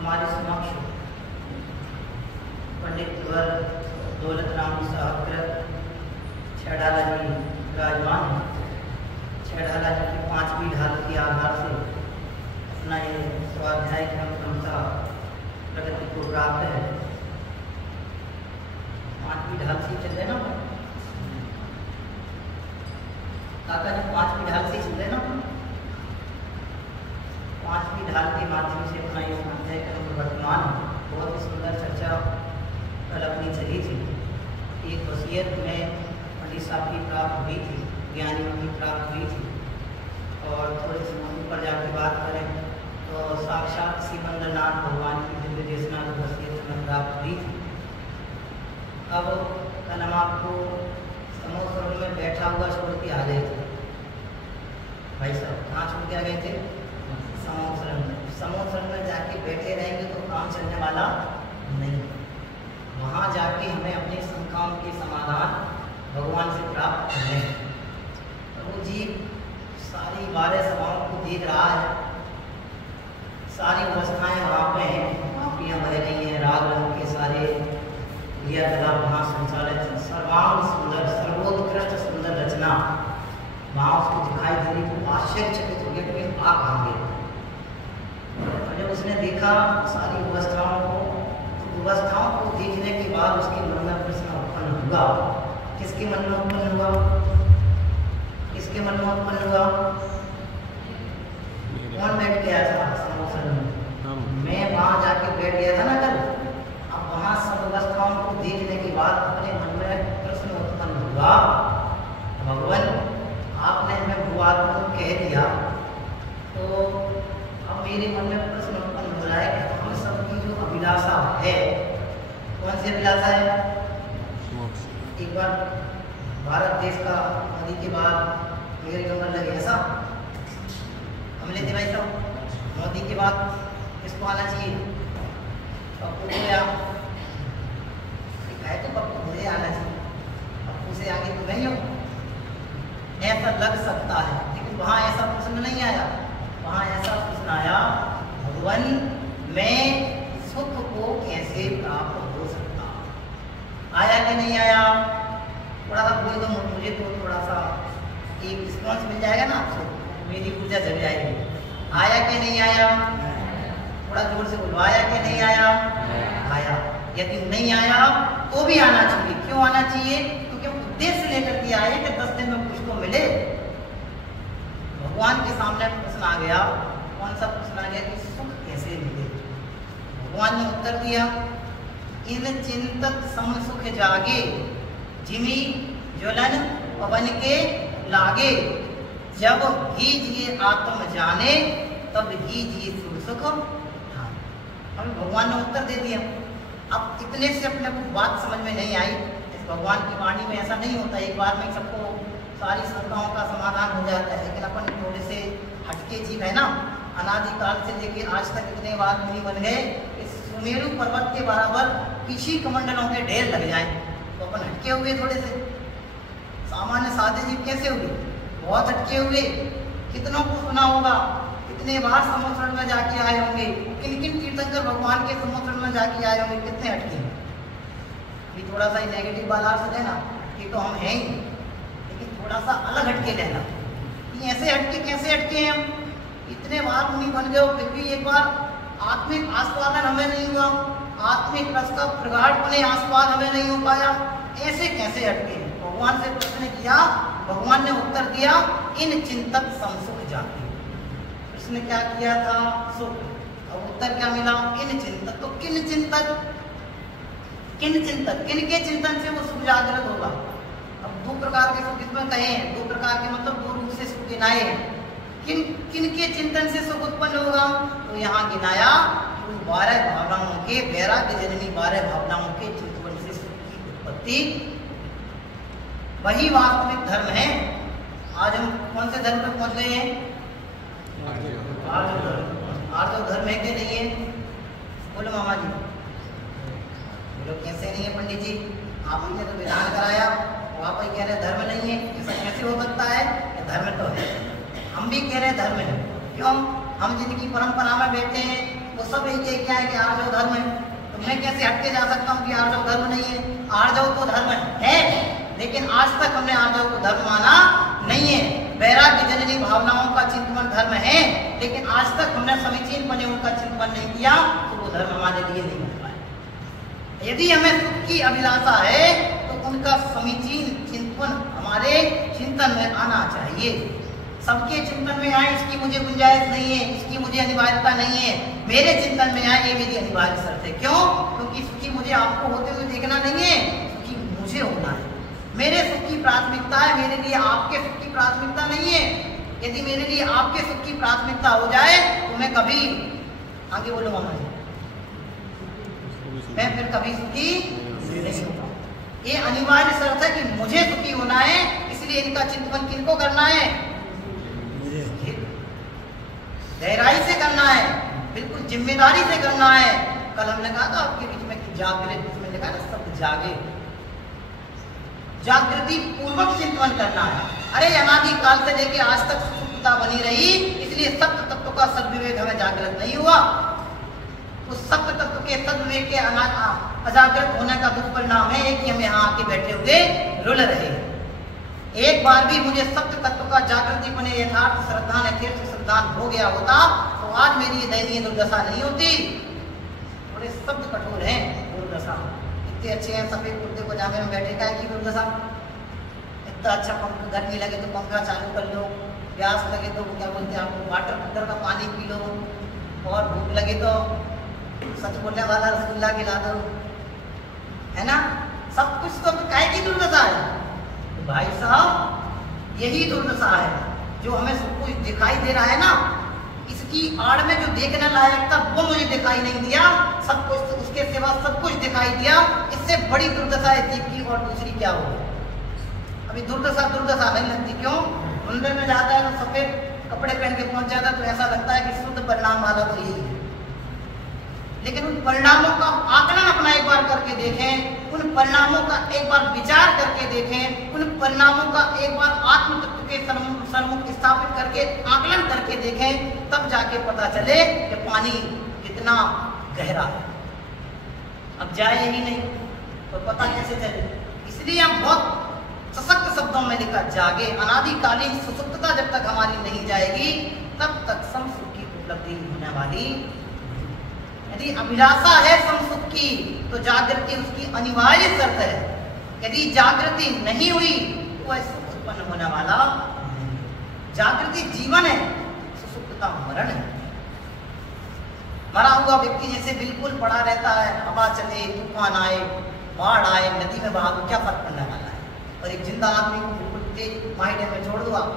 हमारे समक्ष पंडित कुंवर दौलत राम साहब छेड़ाला जी विराजमान हैं। छेड़ाला जी की 5वीं ढाल के आधार से अपना ये स्वाध्याय क्रम क्रमशः प्रगति को प्राप्त है। 5वीं ढाल से चल रहे ना काका जी, 5वीं ढाल से चल रहे ना। 5वीं ढाल के माध्यम से अपना ये स्वाध्याय क्रम वर्तमान बहुत ही सुंदर चर्चा कल अपनी चली थी। एक वसीयत में पंडित साहब की प्राप्त हुई थी, ज्ञानियों की प्राप्त हुई थी। और थोड़े समय पर जाकर बात करें तो साक्षात श्री बंदरनाथ भगवान की दिव्य देशना को वसीयत में प्राप्त हुई थी। अब कल हम आपको समोसर में बैठा हुआ छोड़ के आ गए थे। भाई साहब कहाँ छोड़ के आ गए थे? समोसर में। समोसर में जाके बैठे रहेंगे तो काम चलने वाला नहीं। वहाँ जाके हमें अपने शंकाओं के समाधान भगवान से प्राप्त करने हैं। प्रभु जी सारी 12 सभाओं को देख रहा है, सारी अवस्थाएं वहाँ पे हैं, माफियाँ बह रही हैं, राग रंग के सारे क्रियाकलाप वहाँ संचालित, सर्वांग सुंदर सर्वोत्कृष्ट सुंदर रचना वहाँ उसको दिखाई दे रही तो आश्चर्यचकित हो गया कि आप आ गए। जब उसने देखा सारी व्यवस्थाओं को, तो व्यवस्थाओं को देखने के बाद उसके मन में प्रश्न उत्पन्न हुआ। किसके मन में उत्पन्न हुआ? किसके मन में उत्पन्न हुआ? कौन बैठ गया था समोसर में? मैं वहाँ जाके बैठ गया था ना कल। अब वहाँ सब व्यवस्थाओं को देखने के बाद अपने मन में प्रश्न उत्पन्न हुआ, भगवान आपने हमें भूआत्मा कह दिया, तो अब मेरे मन में प्रश्न उत्पन्न हो रहा है कि हम सबकी जो अभिलाषा है, कौन सी अभिलाषा है? एक बार भारत देश का मोदी के बाद मेरे नंबर लगे ऐसा हमले थे भाई साहब। मोदी के बाद किसको आना चाहिए? पप्पू को या है तो पप्पू मुझे आना चाहिए, पप्पू से आगे तो नहीं हो, ऐसा लग सकता है। लेकिन वहाँ ऐसा प्रश्न नहीं आया। वहाँ ऐसा प्रश्न आया, भगवान मैं सुख को कैसे प्राप्त हो सकता? आया कि नहीं आया? थोड़ा सा बोल दो मुझे तो थोड़ा सा एक रिस्पॉन्स मिल जाएगा ना आपको, मेरी ऊर्जा जग जाएगी। आया कि नहीं आया? थोड़ा जोर से बोलो, आया कि नहीं आया? आया। यदि नहीं आया तो भी आना चाहिए। क्यों आना चाहिए? क्योंकि उद्देश्य लेकर के आए कि 10 दिन में कुछ तो मिले। भगवान के सामने प्रश्न आ गया। कौन सा प्रश्न आ गया कि सुख कैसे मिले? भगवान ने उत्तर दिया, इन चिंतत सम सुख जागे, जिमी ज्वलन पवन के लागे, जब ही जिए आत्म जाने, तब ही जिए सुख। हमें भगवान ने उत्तर दे दिया। अब इतने से अपने को बात समझ में नहीं आई। इस भगवान की वाणी में ऐसा नहीं होता एक बार में सबको सारी शंकाओं का समाधान हो जाता है। लेकिन अपन थोड़े से हटके जीव है ना, अनादिकाल से लेकर आज तक इतने बार मुनि बन गए, इस सुमेरु पर्वत के बराबर किसी कमंडलों के ढेर लग जाए तो अपन हटके हुए थोड़े से। सामान्य सादे जीव कैसे हुए? बहुत हटके हुए। कितनों को सुना होगा, कितने बार समोसरण में जाके आए होंगे, किन किन तीर्थंकर भगवान के समोसरण में जाके आए होंगे, कितने हटके। ये थोड़ा सा नेगेटिव बाजार से लेना कि तो हम हैं ही, लेकिन थोड़ा सा अलग हटके लेना। ऐसे हटके कैसे हटके हैं हम? इतने बार मुनि बन गए फिर भी एक बार आत्मिक आस्वादन हमें नहीं हुआ, आत्मिक रस का प्रगाढ़पने आस्वाद हमें नहीं हो पाया। ऐसे कैसे हटके? भगवान से प्रश्न किया, भगवान ने उत्तर दिया, इन चिंतक समसुख जाते। उसने क्या किया था? सुख। अब उत्तर क्या मिला? इन चिंतक। तो किन चिंतक? किन चिंतक? किन के चिंतन से वो सुख जागृत होगा? अब 2 प्रकार के सुख इसमें कहे हैं। 2 प्रकार के मतलब 2 रूप से सुख गिनाए हैं। किन किन के चिंतन से सुख उत्पन्न होगा? तो यहाँ गिनाया 12 भावनाओं के, वैराग्य जननी 12 भावनाओं के चिंतन से सुख की उत्पत्ति। वही वास्तविक धर्म है। आज हम कौन से धर्म तक पहुंच गए हैं? आर्य धर्म है कि नहीं है? बोलो मामा जी, बोलो कैसे नहीं है पंडित जी? आपने तो विधान कराया और आप ही कह रहे धर्म नहीं है, ऐसा कैसे हो सकता है? धर्म तो है। हम भी कह रहे धर्म है। क्यों? हम जिनकी परंपरा में बैठे हैं वो सब यही क्या है कि आर्जव धर्म है। तो मैं कैसे हटके जा सकता हूँ कि आर्जव धर्म नहीं है? आर्जव तो धर्म है, लेकिन आज तक हमने आर्जव को धर्म माना नहीं है। वैराग्य जननी भावनाओं का चिंतन धर्म है, लेकिन आज तक हमने समीचीन बने उनका चिंतन नहीं किया, तो वो धर्म हमारे लिए नहीं बन पाए। यदि हमें सुख की अभिलाषा है तो उनका समीचीन चिंतन हमारे चिंतन में आना चाहिए। सबके चिंतन में आए इसकी मुझे गुंजाइश नहीं है, इसकी मुझे अनिवार्यता नहीं है। मेरे चिंतन में आए ये मेरी अनिवार्य शर्त है। क्यों? क्योंकि सुखी मुझे आपको होते हुए देखना नहीं है, सुखी मुझे होना है। मेरे सुख की प्राथमिकता है, मेरे लिए आपके सुख की प्राथमिकता नहीं है। यदि मेरे लिए आपके सुख की प्राथमिकता हो जाए तो मैं कभी आगे बोलो मामा जी, मैं फिर कभी सुखी नहीं होगा। ये अनिवार्य शर्त है कि मुझे सुखी होना है, इसलिए इनका चिंतन किनको करना है? गहराई से करना है, बिल्कुल जिम्मेदारी से करना है। कल हमने कहा था आपके बीच में कि जागृत, इसमें लिखा ना शब्द जागे, जागृति पूर्वक चिंतन करना है। अरे अनादि काल से लेकर आज तक सुसुप्तता बनी रही, इसलिए सत्य तत्व का सद्विवेक हमें जागृत नहीं हुआ। उस सत्य तत्व के सद्विवेक के अजागृत होने का दुष्परिणाम है कि हम यहाँ आके बैठे हुए रुल रहे। एक बार भी मुझे सत्य तत्व का जागृति बने यथार्थ श्रद्धा ने तीर्थ श्रद्धान हो गया होता तो आज मेरी दयनीय दुर्दशा नहीं होती। थोड़े शब्द कठोर हैं, दुर्दशा इतने अच्छे हैं, सफेद कुर्ते पजामे में बैठे का की दुर्दशा। इतना अच्छा पंखा, गर्मी लगे तो पंखा चालू कर लो, प्यास लगे तो क्या बोलते हैं आपको वाटर कूलर का पानी पी लो, और भूख लगे तो सच बोलने वाला रसगुल्ला खिला दो, है ना। सब कुछ तो काय की दुर्दशा है भाई साहब, यही दुर्दशा है जो हमें सब कुछ दिखाई दे रहा है ना, इसकी आड़ में जो देखने लायक था वो मुझे दिखाई नहीं दिया, सब कुछ उसके सिवा सब कुछ दिखाई दिया। इससे बड़ी दुर्दशा है जीव की, और दूसरी क्या होगी? अभी दुर्दशा नहीं लगती। क्यों? मंदिर में जाता है तो सफेद कपड़े पहन के पहुंच जाता है तो ऐसा लगता है कि शुद्ध परिणाम वाला तो यही है। लेकिन उन परिणामों का आकलन अपना एक बार करके देखें, उन परिणामों का एक बार विचार करके देखें, उन परिणामों का एक बार आत्म तत्व के सम्मुख स्थापित करके आकलन करके देखें, तब जाके पता चले कि पानी कितना गहरा है। अब जाए ही नहीं तो पता कैसे चले? इसलिए हम बहुत सशक्त शब्दों में लिखा, जागे। अनादिकालीन सुसुप्तता जब तक हमारी नहीं जाएगी तब तक समसुख की उपलब्धि होने वाली। यदि अभिलाषा है समसुख की तो जागृति उसकी अनिवार्य शर्त है। यदि जागृति नहीं हुई तो वह सुख उत्पन्न होने वाला। जागृति जीवन है, सुसुप्तता मरण है। मरा हुआ व्यक्ति जैसे बिल्कुल पड़ा रहता है, हवा चले, तूफान आए, बाढ़ आए, नदी में बहा दो, क्या फर्क पड़ने वाला है? और एक जिंदा आदमी को बिल्कुल तेज माहिने में छोड़ दो आप,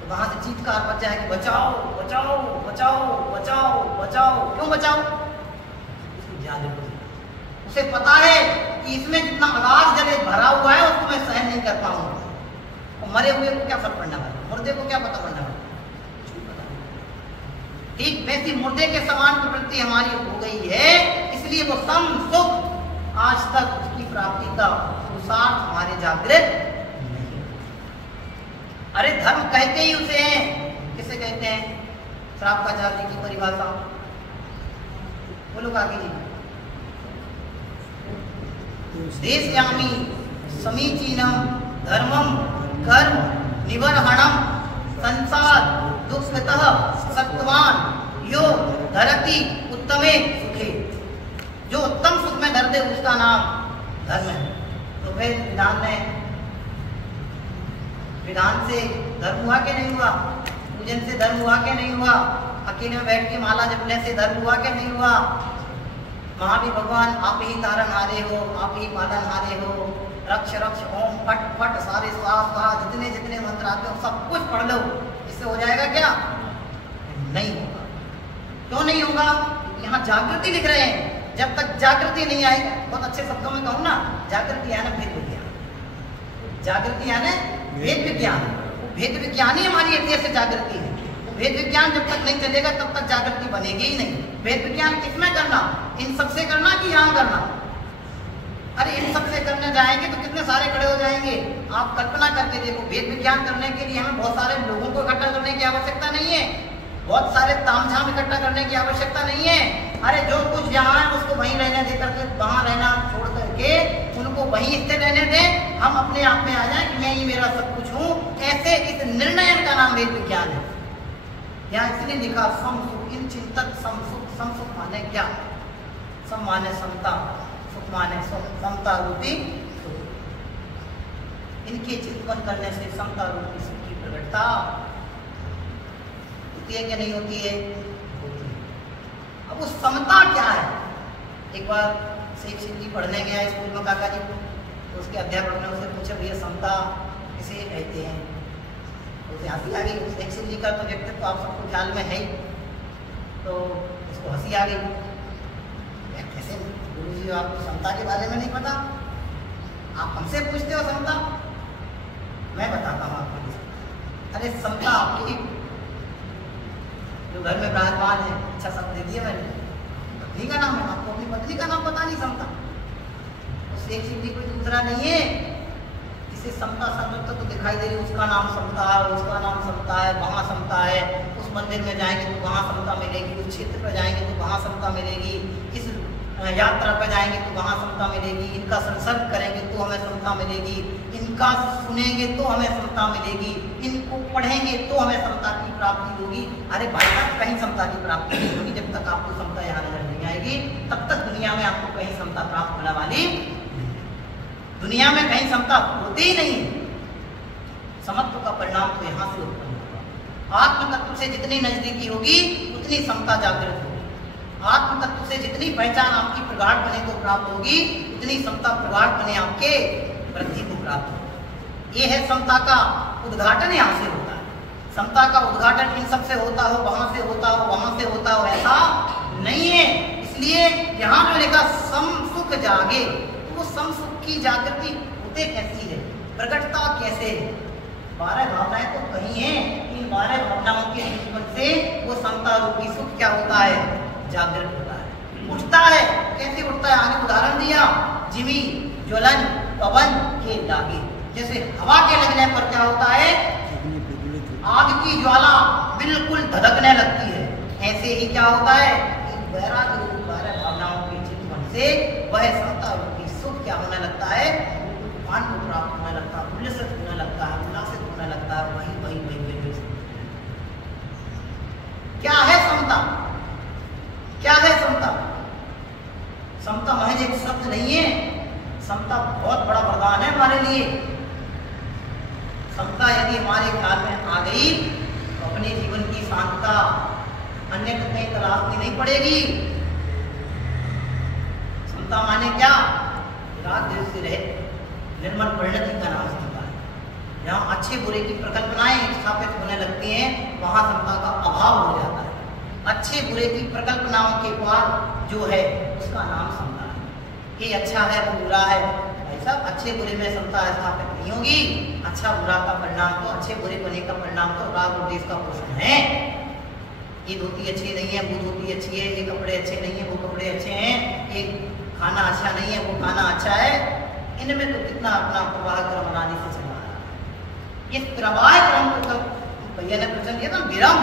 तो वहां से चीत्कार बच जाए कि बचाओ बचाओ बचाओ बचाओ बचाओ। क्यों बचाओ? उसकी जागृति, उसे पता है कि इसमें जितना आग जले भरा हुआ है उसको मैं सहन नहीं कर पाऊंगा। और मरे हुए को क्या फर्क पड़ने वाला? मुर्दे को क्या पता पड़ने वाला? ठीक वैसी मुर्दे के समान प्रवृत्ति हमारी हो गई है, इसलिए वो सम सुख आज तक उसकी प्राप्ति का पुरुषार्थ हमारे जागृत नहीं। अरे धर्म कहते ही उसे हैं, किसे कहते हैं? श्रावकाचार्य जी की परिभाषा बोलो काकी जी। देशयामी समीचीनम धर्मम कर्म निवर्हणम संसार दुष्कृतः सत्वान यो धरती उत्तमे सुखे। जो उत्तम सुख में धर दे उसका नाम धर्म है। तो फिर विधान से धर्म हुआ कि नहीं हुआ? पूजन से धर्म हुआ कि नहीं हुआ? अकेले में बैठ के माला जपने से धर्म हुआ कि नहीं हुआ? महावीर भगवान आप ही तारनहारे हो, आप ही पालनहारे हो, रक्ष रक्ष ओम फट फट सारे स्वाहा स्वाहा जितने जितने मंत्र आते हो सब कुछ पढ़ लो, इससे हो जाएगा क्या? नहीं होगा। क्यों नहीं होगा? यहाँ जागृति लिख रहे हैं। जब तक जागृति नहीं आएगी, बहुत अच्छे शब्दों में कहूँ ना, जागृति है ना भेद विज्ञान, जागृति है ना भेद विज्ञान। भेद विज्ञान ही हमारी इतने से जागृति है। भेद विज्ञान जब तक नहीं चलेगा तब तक जागृति बनेगी ही नहीं। भेद विज्ञान किसमें करना? इन सबसे करना कि यहाँ करना? अरे इन सबसे करने जाएंगे तो कितने सारे खड़े हो जाएंगे। आप कल्पना करके देखो, भेद विज्ञान करने के लिए हमें बहुत सारे लोगों को इकट्ठा करने की आवश्यकता नहीं है। बहुत सारे तामझाम इकट्ठा करने की आवश्यकता नहीं है। अरे जो कुछ जहाँ है उसको वहीं रहने दे करके, वहाँ रहना छोड़ करके उनको वहीं स्थिर रहने दें। हम अपने आप में आ जाएं कि मैं ही मेरा सब कुछ हूँ। ऐसे इस निर्णय का नाम वेद विज्ञान है। यहाँ इसलिए लिखा समसुख, इन चिंतक समसुख। समसुख माने क्या? सम माने समता, सुख माने समता रूपी सुख। इनके चिंतन करने से समता रूपी सुख की प्रकटता होती है कि नहीं होती है? होती है। अब वो समता क्या है? एक बार शेख सिंह जी पढ़ने गया स्कूल में काका जी को, तो उसके अध्यापक ने उससे पूछा भैया समता किसे कहते हैं? उसे हंसी आ गई। शेख सिंह जी का तो व्यक्तित्व तो आप सबको ख्याल में है ही, तो उसको हंसी आ गई। कैसे गुरु जी आपको समता के बारे में नहीं पता? आप हमसे पूछते हो समता? मैं बताता हूँ आपको। अरे समता आपकी जो घर में विराजमान है, अच्छा शब्द दे दिया मैंने, पत्नी का नाम है। आपको अपनी पत्नी का नाम पता नहीं समता? तो शेख सिंह जी कोई दूसरा नहीं है जिसे समता समता तो दिखाई दे रही, उसका नाम समता है, उसका नाम समता है, वहाँ समता है, उस मंदिर में जाएंगे तो वहाँ समता मिलेगी, उस क्षेत्र पर जाएंगे तो वहाँ समता मिलेगी, इस यात्रा पर जाएंगे तो वहाँ समता मिलेगी, इनका संसर्ग करेंगे तो हमें समता मिलेगी, इनका सुनेंगे तो हमें समता मिलेगी, इनको पढ़ेंगे तो हमें समता की प्राप्ति होगी। अरे भाई साहब, कहीं समता की प्राप्ति नहीं होगी जब तक आपको समता यहाँ नजर नहीं आएगी। तब तक दुनिया में आपको कहीं समता प्राप्त होने वाली, दुनिया में कहीं समता होती ही नहीं। समत्व का परिणाम तो यहाँ से उत्पन्न होगा। आत्म तत्व से जितनी नजदीकी होगी उतनी समता जागृत होगी। आत्म तत्व से जितनी पहचान आपकी प्रगाढ़ बने को प्राप्त होगी, उतनी समता प्रगाढ़ बने आपके वृद्धि को प्राप्त होगी। ये है समता का उद्घाटन, यहाँ से होता है। समता का उद्घाटन इन सब से होता हो, वहां से होता हो, वहां से होता हो, ऐसा नहीं है। इसलिए यहाँ जो लिखा सम सुख जागे, तो वो सम सुख की जागृति होते कैसी है, प्रकटता कैसे है? 12 भावनाएं तो कहीं है, इन 12 भावनाओं के जीवन से वो समता रूपी सुख क्या होता है? जागृत होता है, उठता है। कैसे उठता है? आगे उदाहरण दिया, जिमी ज्वलन पवन के लागे। जैसे हवा के लगने पर क्या होता है? आग की ज्वाला बिल्कुल धधकने लगती है। ऐसे ही क्या होता है? वैराग्य रूपी 12 भावनाओं के चिंतन से वह समता रूपी सुख क्या होने लगता है? मान को प्राप्त होने लगता है, उल्लसित होने लगता है, उल्लासित होने लगता है। वही वही वही क्या है समता? क्या है समता? समता महज एक शब्द नहीं है, समता बहुत बड़ा वरदान है हमारे लिए। समता यदि हमारे ख्याल में आ गई तो अपने जीवन की शांतता अन्य कहीं तलाशनी नहीं पड़ेगी। समता माने क्या? राग द्वेष से रहित निर्मल परिणति का नाम समता है। जहाँ अच्छे बुरे की प्रकल्पनाएं स्थापित होने लगती हैं, वहाँ समता का अभाव हो जाता है। अच्छे बुरे की प्रकल्पनाओं के पार जो है उसका नाम समता है। ये अच्छा है, वो बुरा है। ऐसा अच्छे बुरे में समता स्थापित नहीं होगी। अच्छा बुरा का परिणाम तो, अच्छे बुरे बने का परिणाम तो राग और द्वेष का पोषण है। ये धोती अच्छी नहीं है, वो धोती अच्छी है, ये कपड़े अच्छे नहीं है, वो कपड़े अच्छे हैं, ये खाना अच्छा नहीं है, वो खाना अच्छा है। इनमें तो कितना अपना प्रवाह क्रम बनाने से चला रहा है। इस प्रवाह क्रम को भैया ने प्रश्न किया था, विरम,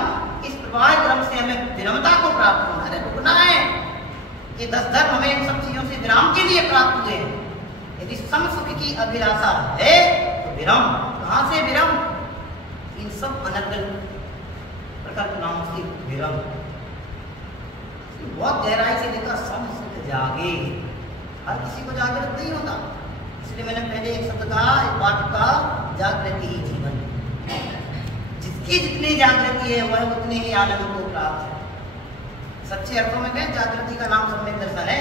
इस प्रवाह क्रम से हमें विरमता को प्राप्त होना है, रुकना है। ये 10 धर्म हमें इन सब चीजों से विराम के लिए प्राप्त हुए हैं। यदि सम सुख की अभिलाषा है तो विरम। कहाँ से विरम? इन सब अनर्गल प्रकल्पनाओं से विरम। बहुत गहराई से देखा, सम सुख जागे। हर किसी को जागृत नहीं होता, इसलिए मैंने पहले एक शब्द कहा, एक वाक्य का, जागृति ही जीवन। जिसकी जितनी जागृति है वह उतने ही आनंद को प्राप्त है। सच्चे अर्थों में कहें, जागृति का नाम सम्यक दर्शन है।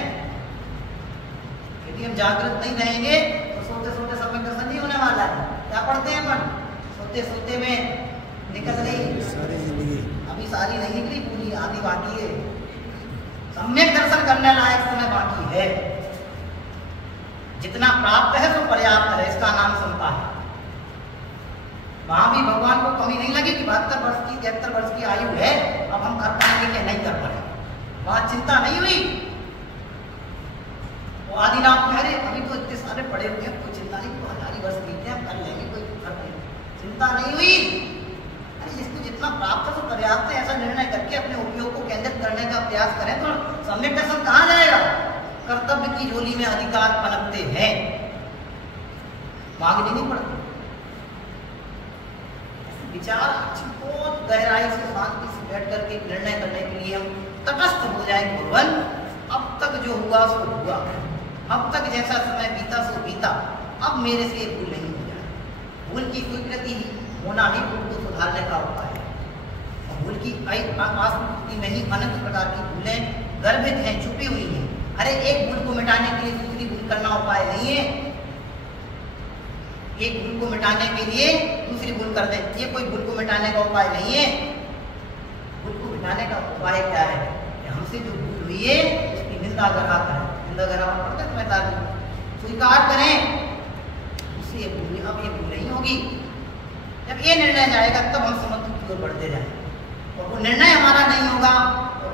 यदि हम जागृत नहीं रहेंगे तो सोते सोते सम्यक दर्शन नहीं होने वाला है। क्या पढ़ते हैं अपन? सोते सोते में निकल गई अभी सारी नहीं निकली, पूरी आधी बाकी है। सम्यक दर्शन करने लायक समय बाकी है। जितना प्राप्त है तो पर्याप्त है, इसका नाम समता है। वहां भी भगवान को कमी नहीं लगी कि 72 वर्ष की 73 वर्ष की आयु है, अब हम कर पाएंगे कि नहीं कर पाएंगे। वहां चिंता नहीं हुई। वो आदिनाथ कह रहे अभी तो इतने सारे पड़े हुए हैं, कोई चिंता नहीं, 2000 वर्ष बीते हैं, कर लेंगे, कोई फर्क नहीं, चिंता नहीं हुई। अरे जिसको जितना प्राप्त है तो पर्याप्त है, ऐसा निर्णय करके अपने उपयोग को केंद्रित करने का प्रयास करें तो सम्यक दर्शन कहाँ जाएगा? कर्तव्य की झोली में अधिकार पनपते हैं, मांगनी नहीं पड़ती। विचार बहुत गहराई से शांति से बैठ करके निर्णय करने के लिए हम तटस्थ हो जाए। भगवान अब तक जो हुआ सो हुआ, अब तक जैसा समय बीता सो बीता, अब मेरे से भूल नहीं हो जाए। भूल की स्वीकृति होना ही भूल को सुधारने का उपाय है। और भूल की आत्मस्थिति में ही अनंत प्रकार की भूलें गर्भित हैं, छुपी हुई हैं। अरे एक भूल को मिटाने के लिए दूसरी भूल करना उपाय नहीं है। एक भूल को मिटाने के लिए दूसरी भूल कर दें, ये कोई भूल को मिटाने का उपाय नहीं है। भूल को मिटाने का उपाय क्या है? हमसे जो भूल हुई है उसकी निंदा करा करें, निंदा करा स्वीकार करें, उससे ये भूल अब ये भूल नहीं होगी। जब ये निर्णय जाएगा तब हम समत्व की ओर बढ़ते जाएंगे। और वो निर्णय हमारा नहीं होगा,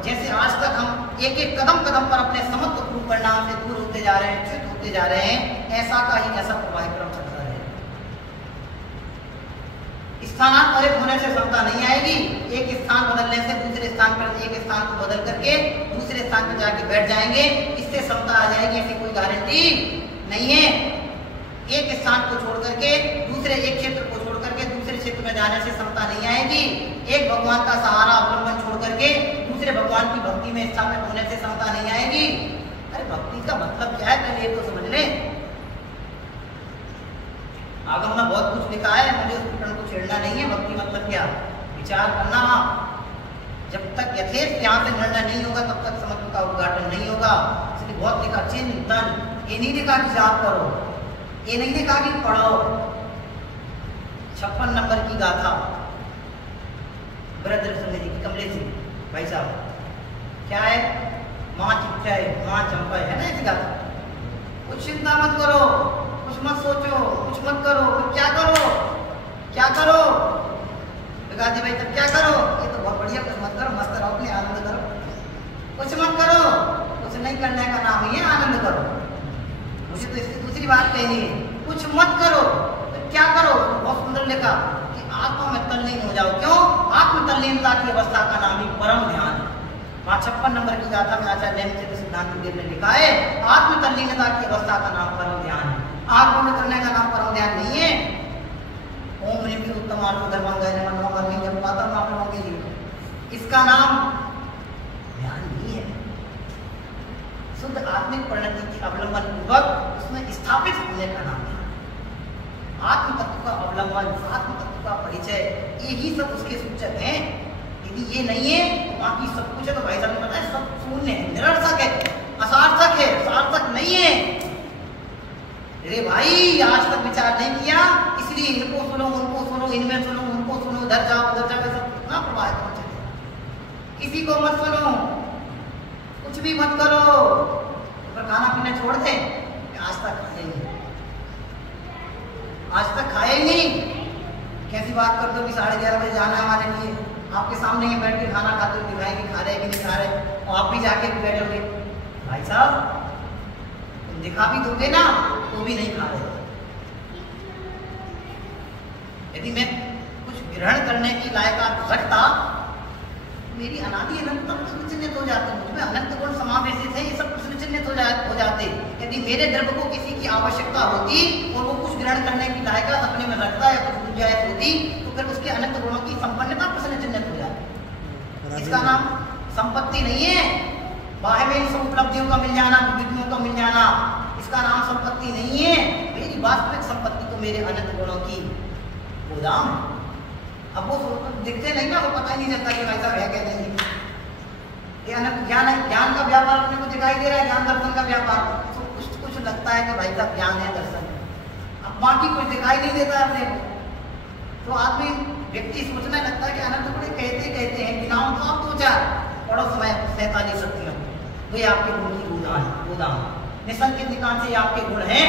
जैसे आज तक हम एक एक कदम कदम पर अपने समत्व परिणाम से दूर होते जा रहे हैं, च्युत होते जा रहे हैं, ऐसा का ही ऐसा प्रवाह क्रम चलता रहेगा। स्थानांतरित होने से समता नहीं आएगी। एक स्थान बदलने से दूसरे स्थान पर, एक स्थान को बदल करके दूसरे स्थान पर जाके बैठ जाएंगे, इससे समता आ जाएगी, ऐसी कोई गारंटी नहीं है। एक स्थान को छोड़ करके दूसरे, एक क्षेत्र को छोड़ करके दूसरे क्षेत्र में जाने से समता नहीं आएगी। एक भगवान का सहारा अवलंबन छोड़ करके दूसरे भगवान की भक्ति में स्थापित होने से समता नहीं आएगी। अरे भक्ति का मतलब क्या है, पहले ये तो समझ लें। आगम में बहुत कुछ लिखा है, मुझे उस प्रकरण को छेड़ना नहीं है। भक्ति मतलब क्या? विचार करना। जब तक यथेष्ट यहाँ से निर्णय नहीं होगा तब तक समत्व का उद्घाटन नहीं होगा। इसलिए बहुत लिखा चिंतन, ये नहीं लिखा कि जाप करो, ये नहीं लिखा कि पढ़ो। 56 नंबर की गाथा ब्रजदर्शन जी की, कमले जी भाई साहब, क्या है? माँ चिट्ठा है, माँ चंपा है ना, ऐसी गाथा। कुछ चिंता मत करो, कुछ मत सोचो, कुछ मत करो, क्या करो, क्या करो गाजी भाई, तब क्या करो? ये तो बहुत बढ़िया, कुछ मत करो, मस्त रहो, अपने आनंद करो। कुछ मत करो, कुछ नहीं करने का नाम ही है आनंद करो। मुझे तो इसकी दूसरी बात कहनी है, कुछ मत करो तो क्या करो? बहुत सुंदर लिखा कि आत्मा में तल्लीन हो जाओ। क्यों? आत्म तल्लीनता की अवस्था का नाम ही परम ध्यान है। 56 नंबर की गाथा में आचार्य नेमिचंद्र सिद्धांत देव ने लिखा है, आत्म तल्लीनता की अवस्था का नाम परम ध्यान है। आग बंद करने का नाम परम ध्यान नहीं है। ओम ह्रीं उत्तम आत्म धर्मांगाय नमः नमः जब पाता मात्रों के लिए, इसका नाम ध्यान नहीं है। शुद्ध आत्मिक परिणति की अवलंबन पूर्वक उसमें स्थापित होने का नाम है। आत्म तत्व का अवलंबन, आत्म तत्व का परिचय, यही सब उसके सूचक हैं। यदि ये नहीं है तो बाकी सब कुछ है तो भाई साहब ने बताया सब शून्य है, निरर्थक है, असार्थक है, सार्थक नहीं है। अरे भाई आज तक विचार नहीं किया, इसलिए इनको सुनो, उनको सुनो, इनमें सुनो, उनको सुनो, उधर जाओ, उधर जाओ, सब कितना प्रभावित हो चले। किसी को मत सुनो, कुछ भी मत करो, पर खाना पीना छोड़ दे। आज तक खाए नहीं, आज तक खाए नहीं। कैसी बात कर दो कि 11:30 बजे जाना है हमारे लिए, आपके सामने ही बैठ के खाना खाते हुए दिखाएंगे खा रहे कि नहीं खा रहे, और आप भी जाके भी बैठोगे। भाई साहब दिखा भी दोगे ना तो भी नहीं खा रहे। यदि मैं कुछ ग्रहण करने की लायक रखता, मेरी अनादि अनंत प्रश्न चिन्हित हो जाते, मुझमें अनंत गुण समावेशित है, ये सब प्रश्न चिन्हित हो जाते। यदि मेरे द्रव्य को किसी की आवश्यकता होती और वो कुछ ग्रहण करने की लायक अपने में रखता है, कुछ गुंजाइश होती, तो फिर उसके अनंत गुणों की संपन्नता प्रश्न चिन्हित हो जाती। इसका नाम संपत्ति नहीं है। बाह्य में सब उपलब्धियों का मिल जाना, विधियों का मिल जाना, इसका नाम संपत्ति नहीं है। मेरी वास्तविक संपत्ति तो मेरे अनंत गुणों की गोदाम। अब वो दिखते नहीं ना, वो पता ही नहीं चलता कि भाई साहब है क्या नहीं। ये अनंत ज्ञान है, ज्ञान का व्यापार अपने को दिखाई दे रहा है, ज्ञान दर्शन का व्यापार। तो कुछ लगता है कि भाई साहब ज्ञान है, दर्शन है, अब बाकी कुछ दिखाई नहीं देता है अपने को। तो आदमी व्यक्ति सोचने लगता है कि अनंत गुण कहते हैं कि नाम तो आप 2-4 पढ़ो समय 47 शक्तियां, वे आपके गुण की गोदाम। निसंकित निकाल से आपके गुण हैं,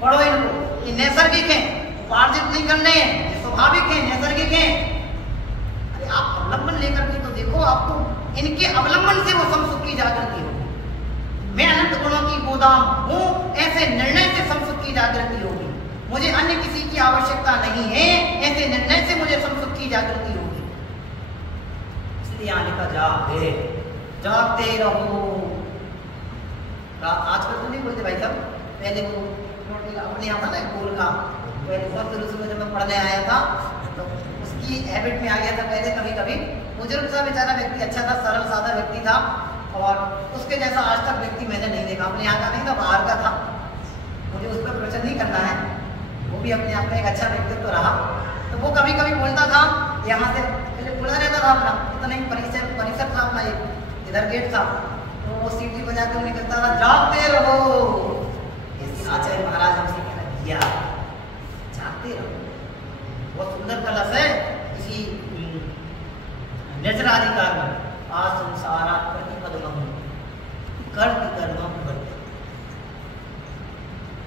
पढ़ो इनको। ये नैसर्गिक हैं, उपार्जित नहीं करने हैं, स्वाभाविक हैं, नैसर्गिक हैं। अरे आप अवलंबन लेकर के तो देखो, आपको इनके अवलंबन से वो समसुख की जागृति होगी। मैं अनंत गुणों की गोदाम हूँ, ऐसे निर्णय से समसुख की जागृति होगी। मुझे अन्य किसी की आवश्यकता नहीं है, ऐसे निर्णय से मुझे समसुख की जागृति होगी। इसलिए यहाँ लिखा जागते रहो। आजकल तो नहीं बोलते भाई साहब, पहले वो अपने यहाँ था ना गोल का, पहले बहुत शुरू में जब मैं पढ़ने आया था तो उसकी हैबिट में आ गया था। पहले कभी कभी बुजुर्ग सा बेचारा व्यक्ति, अच्छा था, सरल सादा व्यक्ति था, और उसके जैसा आज तक व्यक्ति मैंने नहीं देखा। अपने यहाँ का नहीं था, बाहर का था, मुझे उस पर प्रवचन नहीं करना है, वो भी अपने आप में एक अच्छा व्यक्तित्व रहा। तो वो कभी कभी बोलता था, यहाँ से पहले खुला रहता था अपना, इतना ही परिसर था अपना, एक इधर गेट था, तो वो सीटी बजा कर निकलता था, जागते रहो। आचार्य महाराज हमसे कहना दिया, जागते रहो। बहुत सुंदर कलश है किसी नजराधिकार में, आ संसारा प्रतिपदम कर्म करते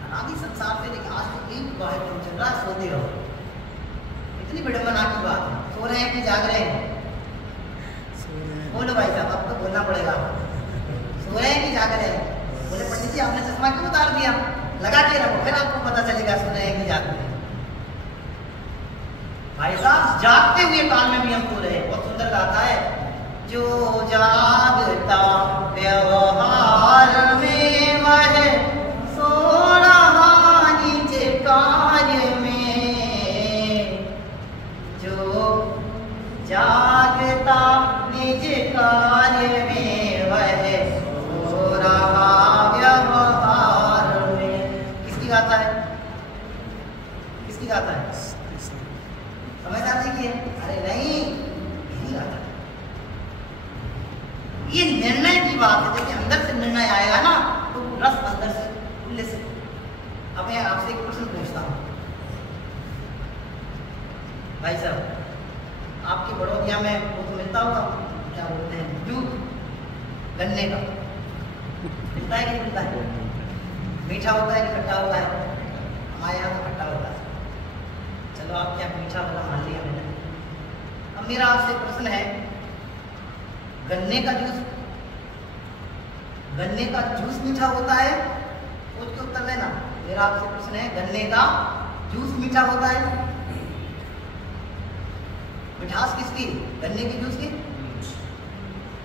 अनादि संसार से लेकर आज तो एक बाहर चल रहा है, सोते रहो। इतनी विडंबना की बात है, सो रहे हैं कि जाग रहे हैं? बोलो भाई साहब, अब तो बोलना पड़ेगा, सो रहे हैं कि जाग रहे हैं? बोले पंडित जी आपने चश्मा क्यों उतार दिया, लगा के रखो, फिर आपको पता चलेगा सो रहे हैं कि जाग रहे हैं। भाई साहब जागते हुए काल में भी हम सो रहे हैं। बहुत सुंदर गाता है, जो जागता व्यवहार में वह सो रहा निज कार्य में, जो जागता निज कार्य में वह सो रहा व्यवहार में। किसकी गाता है, किसकी गाता है? समझदार जी की है? अरे नहीं, यही गाता है। ये निर्णय की बात है, जब अंदर से निर्णय आएगा ना तो रस अंदर से उल्ले से। अब मैं आपसे एक प्रश्न पूछता हूँ भाई साहब, आपकी बड़ौदिया में वो तो मिलता होगा, क्या बोलते हैं, जूस गन्ने का, मिलता है कि नहीं मिलता है? मीठा होता है कि खट्टा होता है? हमारे यहाँ तो खट्टा होता है। चलो आप क्या मीठा वाला मान लिया मैंने। अब मेरा आपसे प्रश्न है, गन्ने का जूस मीठा होता है? सोच के उत्तर देना। मेरा आपसे प्रश्न है, गन्ने का जूस मीठा होता है? मिठास किसकी? गन्ने की जूस की?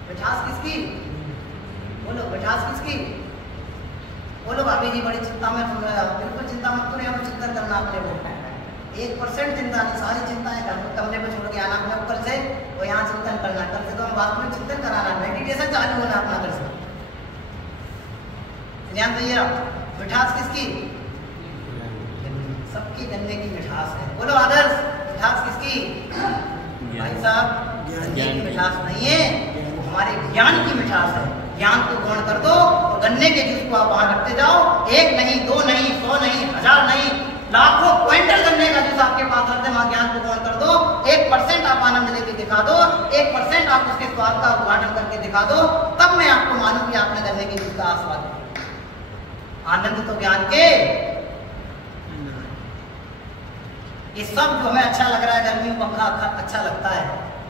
मिठास किसकी? बोलो, मिठास किसकी? बोलो भाभी जी, बड़ी चिंता में सुन रहे हो। बिल्कुल चिंता मत करो, यहाँ चिंतन करना अपने को 1% चिंता नहीं, सारी चिंताएं कमरे पर छोड़ के आना अपने ऊपर से, और यहाँ चिंतन करना। कल से तो हम वास्तविक चिंतन कराना, मेडिटेशन चालू होना अपना घर से। ध्यान दीजिए, मिठास किसकी? सबकी गन्ने की मिठास है। बोलो आदर्श, मिठास किसकी? भाई साहब, गन्ने की मिठास नहीं है, हमारे ज्ञान की मिठास है। ज्ञान को ग्रहण कर दो और गन्ने के जूस को आप वहां रखते जाओ, 1 नहीं, 2 नहीं, 100 नहीं, 1000 नहीं, लाखों क्विंटल गन्ने का जूस आपके पास रखते, वहां ज्ञान को ग्रहण कर दो। 1% आप आनंद लेके दिखा दो, 1% आप उसके स्वाद का उद्घाटन करके दिखा दो, तब मैं आपको मानूं कि आपने गन्ने के जूस का आस्वाद किया। आनंद तो ज्ञान के। ये सब जो हमें अच्छा लग रहा है, गर्मी में पंखा अच्छा लगता है,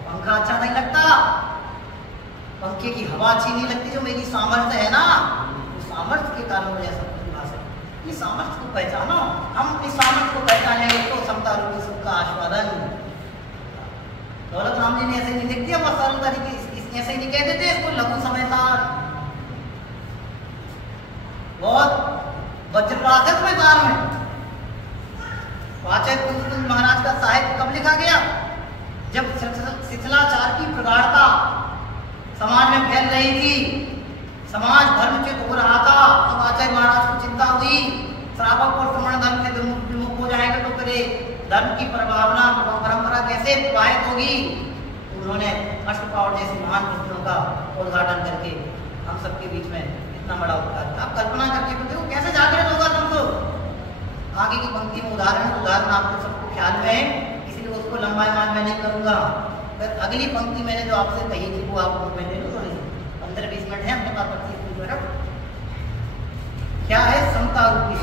पंखा अच्छा नहीं लगता, पंखे की हवा अच्छी नहीं लगती। जो मेरी सामर्थ्य है ना, उस सामर्थ्य के कारण मुझे सब कुछ मिला सकता है। इस सामर्थ्य को पहचानो, हम अपनी सामर्थ्य को पहचानेंगे तो समता रूपी सुख का आस्वादन। दौलत राम जी ने ऐसे नहीं लिख दिया, बहुत सरल तरीके ऐसे नहीं कह देते इसको लघु समयसार, बहुत वज्रराज में तार में। वाचक कुंज महाराज का साहित्य कब लिखा गया? जब शिथिलाचार की प्रगाढ़ता समाज में फैल रही थी, समाज धर्मच्युत हो रहा था, तब आचार्य महाराज को चिंता हुई, श्रावक और श्रमण धर्म से विमुख हो जाएगा तो करे धर्म की प्रभावना परंपरा कैसे प्रभावित होगी। उन्होंने अष्टपावड़ जैसी महान कृतियों का उद्घाटन करके हम सबके बीच में इतना बड़ा उपकार। आप कल्पना करके देखो कैसे जागृत होगा तुमको। आगे की पंक्ति में उदाहरण आपको सबको ख्याल में है, इसलिए उसको लंबाईमान में नहीं करूंगा। फिर अगली पंक्ति मैंने जो आपसे कही थी वो आपको मैं ले लूँ, 15-20 मिनट है अपने पास, 25 मिनट। क्या है? समता रूपी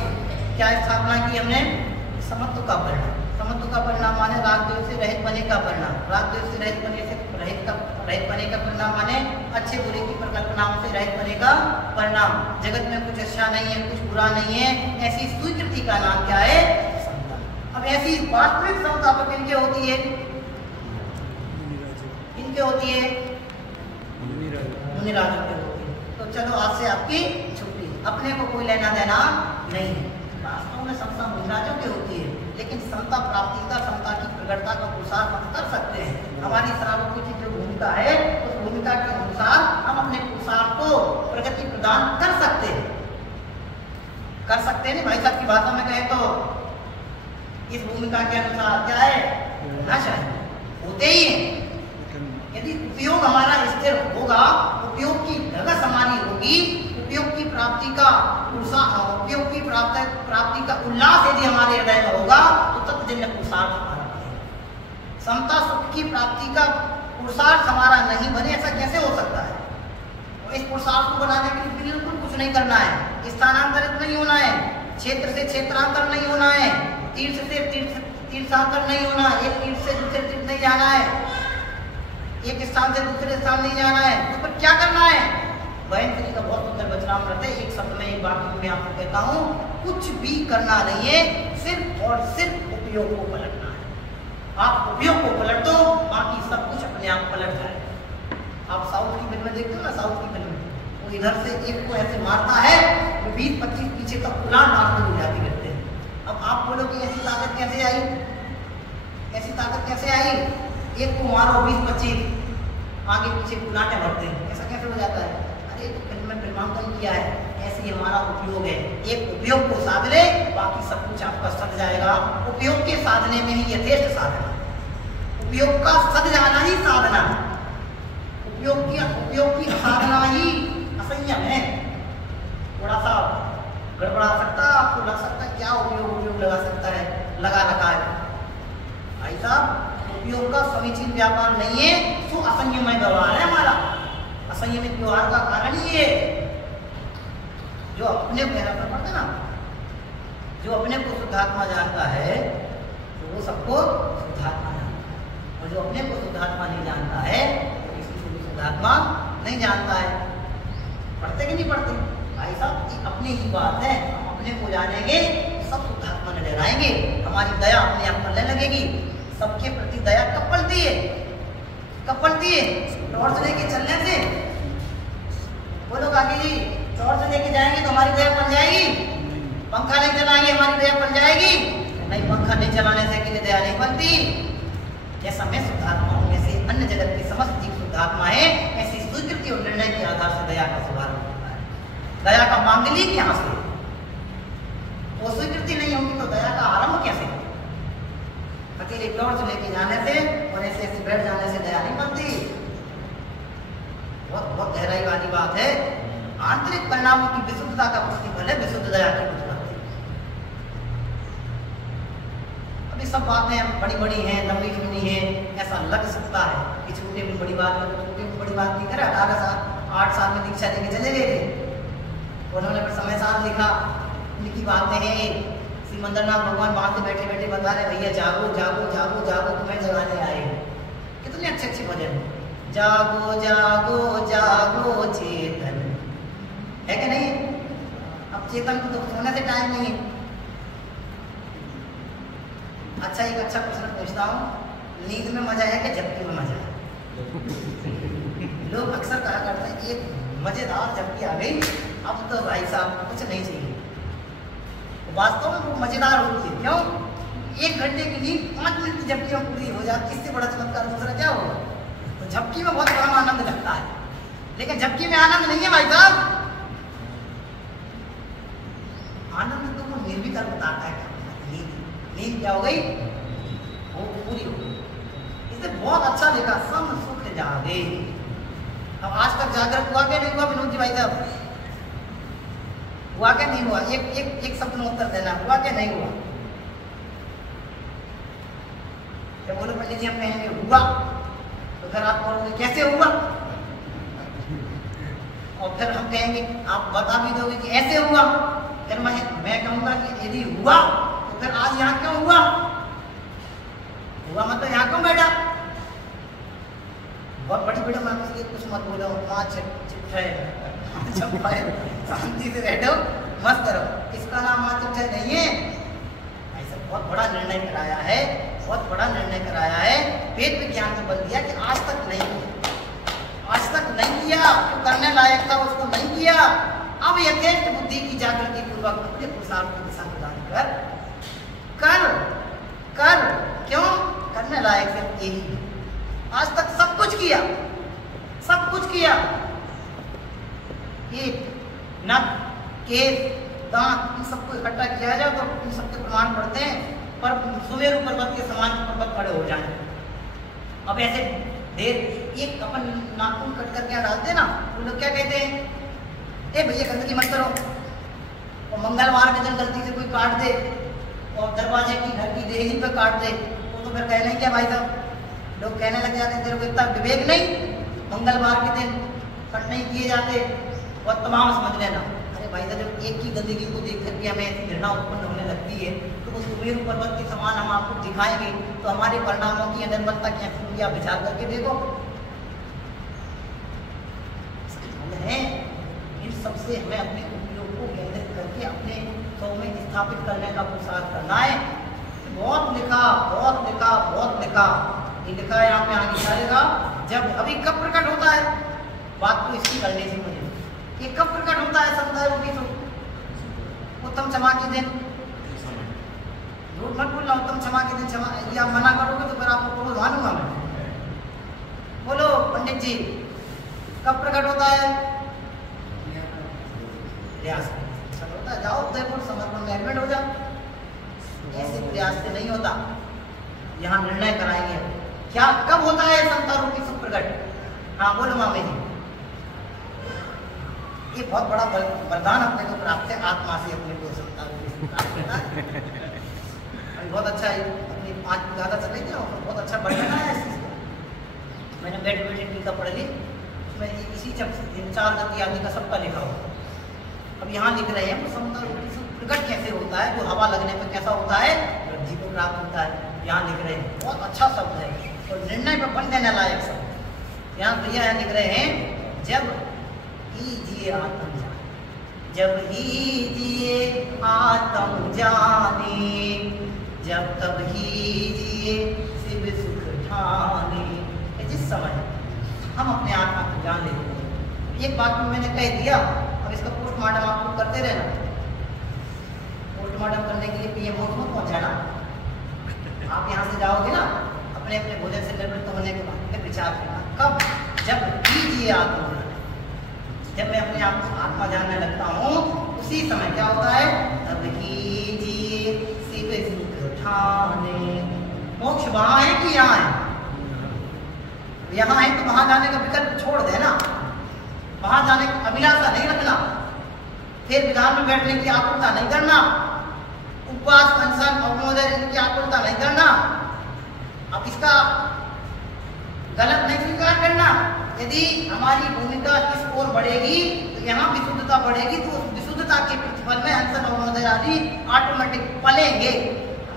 क्या स्थापना की हमने? समत्व का परिणाम। समत्व का परिणाम माने राग द्वेष से रहित बने का परिणाम। राग द्वेष से रहित बने का परिणाम माने अच्छे बुरे की परिकल्पनाओं से रहित बने का परिणाम। जगत में कुछ अच्छा नहीं है, कुछ बुरा नहीं है, ऐसी स्वीकृति का नाम क्या है? समता। अब ऐसी वास्तविक समता पर किनके होती है? किनके होती है? अन्य राज्यों के होती है। तो चलो आज से आपकी छुट्टी, अपने को कोई लेना देना नहीं है। वास्तव में समता मूल राज्यों की होती है, लेकिन समता प्राप्तिकता, समता की प्रगटता का पुरुषार्थ हम कर सकते हैं। हमारी सराबों की जो भूमिका है उस भूमिका के अनुसार हम अपने पुरुषार्थ को प्रगति प्रदान कर सकते हैं। नहीं भाई साहब की भाषा में कहें तो इस भूमिका के अनुसार क्या है, होना चाहिए, होते ही है। यदि उपयोग हमारा स्थिर होगा, उपयोग की ढगस हमारी होगी, उपयोग की प्राप्ति का उपयोग की प्राप्ति का उल्लास यदि हमारे हृदय में होगा तो तत्जन्य पुरुषार्थ हमारा बनेगा। समता सुख की प्राप्ति का पुरुषार्थ हमारा नहीं बने, ऐसा कैसे हो सकता है? तो इस पुरुषार्थ को बनाने के लिए बिल्कुल कुछ नहीं करना है, स्थानांतरित नहीं होना है, क्षेत्र से क्षेत्रांतर नहीं होना है, तीर्थ से तीर्थांतर नहीं होना, एक तीर्थ से दूसरे तीर्थ नहीं जाना है, एक स्थान से दूसरे स्थान नहीं जाना है। तो फिर क्या करना है? बहन जी का बहुत सुंदर वचनामृत है, एक शब्द में एक वाक्य में आपको कहता हूँ, कुछ भी करना नहीं है, सिर्फ और सिर्फ उपयोग को पलटना है। आप उपयोग को पलट दो, बाकी सब कुछ अपने आप पलट जाए। आप साउथ की फिल्म देखते हो ना, साउथ की फिल्म वो इधर से एक को ऐसे मारता है, वो 20-25 पीछे तक उलाट मारते हुए जाती करते हैं। अब आप बोलो कि ऐसी ताकत कैसे आई, ऐसी ताकत कैसे आई? एक को मारो 20-25 आगे पीछे उलाटे भरते हैं, ऐसा कैसे हो जाता है? अरे तो फिल्म में फिल्मांकन किया है, ऐसे ही हमारा उपयोग है। एक उपयोग को साध ले, बाकी सब कुछ आपका सद जाएगा। उपयोग के साधने में ही यथेष्ट साधना, उपयोग का सद जाना ही साधना, उपयोग की साधना ही असंयम है। थोड़ा सा गड़बड़ा सकता है, आपको लग सकता है क्या उपयोग लगा सकता है, लगा है भाई साहब। उपयोग का समीचीन व्यापार नहीं है, तो असंयम व्यवहार है हमारा। असंयमित व्यवहार का कारण ही है जो अपने पढ़ते ना, जो अपने को शुद्धात्मा जानता है तो वो सबको शुद्धात्मा जानता है, और जो अपने को शुद्धात्मा नहीं जानता है तो किसी को भी शुद्धात्मा नहीं जानता है। पढ़ते कि नहीं पढ़ते भाई साहब? अपनी ही बात है, हम अपने को जानेंगे सब शुद्धात्मा न डराएंगे, हमारी दया अपने आप पलने लगेगी। सबके प्रति दया कब पलती है? कब पलती है? टॉर्च लेके चलने से। बोलो काकी जी, टॉर्च लेके जाएंगे तो हमारी दया पल जाएगी? पंखा नहीं चलाएंगे हमारी दया पल जाएगी? नहीं, पंखा नहीं चलाने से कि दया नहीं बनती। जैसा मैं शुद्धात्माओं में से अन्य जगत के समस्त जीव शुद्धात्मा है, ऐसी स्वीकृति और निर्णय के आधार से दया का शुभारंभ होता है। दया का मांगलिक यहाँ से, वो स्वीकृति नहीं होगी तो दया का आरंभ कैसे? अकेले टॉर्च लेके जाने से और ऐसे बैठ जाने से दया नहीं बनती। बहुत गहराई वाली बात है। आंतरिक परिणामों की विशुद्धता का प्रतिफल है विशुद्ध दया की उत्पत्ति। अभी सब बातें बड़ी बड़ी हैं, लंबी चौड़ी हैं, ऐसा लग सकता है कि छोटे में बड़ी बात है, छोटे में बड़ी बात नहीं करे। 8 साल में दीक्षा लेके चले गए थे, उन्होंने फिर समय साल लिखा, उनकी बातें हैं। मंदरनाथ भगवान वहां से बैठे बैठे बता रहे, भैया जागो जागो जागो जागो, तुम्हें जगाने आए। कितने अच्छे अच्छे भजन, जागो जागो जागो चेतन, है कि नहीं? अब चेतन को तो सोने से टाइम नहीं। अच्छा, एक अच्छा प्रश्न पूछता हूँ, नींद में मजा है कि झपकी में मजा है? लोग अक्सर कहा करते हैं एक मजेदार झपकी आ गई, अब तो भाई साहब कुछ नहीं चाहिए। वास्तव में वो मजेदार होती है। क्यों? 1 घंटे की नींद 5 मिनट की झपकी में पूरी हो जाती, इससे बड़ा चमत्कार दूसरा क्या होगा? तो झपकी में बहुत बड़ा आनंद लगता है, लेकिन झपकी में आनंद नहीं है भाई साहब। आनंद तो वो निर्विकल्प बताता है। नींद क्या हो गई? वो पूरी हो गई। इसे बहुत अच्छा लिखा, सम सुख जागे। अब आज तक जागृत हुआ क्या नहीं हुआ विनोद जी भाई साहब? हुआ क्या नहीं हुआ? एक शब्द में उत्तर देना, हुआ क्या नहीं हुआ? क्या बोलो पंडित जी? हम कहेंगे हुआ, तो फिर आप बोलोगे कैसे हुआ? और फिर हम कहेंगे, आप बता भी दोगे कि ऐसे हुआ। फिर मैं कहूंगा कि यदि हुआ तो फिर आज यहाँ क्यों हुआ? हुआ मतलब यहाँ क्यों बैठा? बहुत बड़ी बड़ी मैं इसलिए कुछ मत बोलो, शांति से बैठो, मस्त रहो। इसका नाम मातृ नहीं है। ऐसा बहुत बड़ा निर्णय कराया है, बहुत बड़ा निर्णय कराया है। वेद विज्ञान ने बल दिया कि आज तक नहीं हुआ, आज तक नहीं किया, जो करने लायक था उसको नहीं किया। अब यथेष्ट बुद्धि की जागृति पूर्वक अपने पुरुषार्थ को दिशा प्रदान कर कर क्यों करने लायक सिर्फ यही है। आज तक सब कुछ किया, सब कुछ किया, ये नख केस दांत इन सबको इकट्ठा किया जाए तो इन सबके प्रमाण पड़ते हैं, पर सुमेरु पर्वत के समान पर्वत खड़े हो जाए। अब ऐसे देर एक अपन नाखून कट करके यहाँ डालते ना, वो लोग क्या कहते हैं, ए भैया गंदगी मत करो। और मंगलवार के दिन गलती से कोई काट दे और दरवाजे की घर की देही पे काट दे, वो तो फिर कहना ही क्या भाई साहब, लोग कहने लग जाते हैं तेरे को इतना विवेक नहीं, मंगलवार के दिन कट नहीं किए जाते, और तमाम समझ लेना। अरे भाई साहब जब एक की गंदगी को देख करके हमें ऐसी घृणा उत्पन्न होने लगती है, तो उस सुमेरु पर्वत के समान हम आपको दिखाएंगे तो हमारे परिणामों की अनर्बलता क्या होगी आप विचार करके देखो। है इन सबसे हमें अपने उपयोग को केंद्रित करके अपने सौ में स्थापित करने का पुरुषार्थ करना है। बहुत लिखा, बहुत लिखा, बहुत लिखा, ये लिखा है यहाँ पे आगे जाएगा। जब अभी कब प्रकट होता है, बात तो इसकी करने से मुझे ये कब प्रकट होता है, समुदाय रूपी तो उत्तम क्षमा के दिन, झूठ मत बोलना, उत्तम क्षमा के दिन क्षमा, या मना करोगे तो फिर आपको बोलो मानूंगा मैं। बोलो पंडित जी कब प्रकट होता है, प्रयास होता है, जाओ उदयपुर समर्पण में एडमिट हो जाओ। ऐसे प्रयास से नहीं होता, यहाँ निर्णय कराएंगे क्या कब होता है समता रूपी सुख प्रकट। हाँ बोलो मामे जी, ये बहुत बड़ा वरदान अपने को प्राप्त है, आत्मा से अपने को समता रूपी सुख प्राप्त होता है। बहुत अच्छा है, अपनी 5 ज़्यादा चल रही थी, बहुत अच्छा बढ़ रहा है इस चीज़ को। मैंने बेड वेट टीका पढ़ ली, उसमें इसी 4 गति आदि का सबका लिखा हुआ। अब यहाँ लिख रहे हैं तो समता रूपी सुख प्रकट कैसे होता है, जो हवा लगने पर कैसा होता है, वृद्धि को प्राप्त होता है। यहाँ लिख रहे हैं, बहुत अच्छा शब्द है और निर्णय पर बन देने लायक शब्द। यहाँ भैया यहाँ लिख रहे हैं, जब हीजिए आत्म जाने, जब हीजिए आत्म जाने, जब तब हीजिए शिव सुख ठाने। जिस समय हम अपने आत्मा को जान लेते हैं, एक बात में मैंने कह दिया, अब इसका पोस्टमार्टम आपको करते रहना। पोस्टमार्टम करने के लिए पीएम मत पहुंचाना। आप यहाँ से जाओगे ना, अपने अपने भोजन से निवृत्त होने के बाद फिर विचार करना कब, जब कीजिए आत्मा जाने, जब मैं अपने आप को आत्मा जानने लगता हूँ उसी समय क्या होता है, तब कीजिए शिव सुख ठाने। मोक्ष वहाँ है कि यहाँ है, यहाँ है तो वहाँ जाने का विकल्प छोड़ देना, वहाँ जाने की अभिलाषा नहीं रखना, फिर विधान में बैठने की आकुलता नहीं करना, उपवास अनशन अवमोदन इनकी आकुलता नहीं करना। अब इसका गलत नहीं स्वीकार करना। यदि हमारी भूमिका इस ओर बढ़ेगी तो यहाँ विशुद्धता बढ़ेगी, तो उस विशुद्धता के प्रतिफल में अनशन अवमोदन आदि ऑटोमेटिक पलेंगे।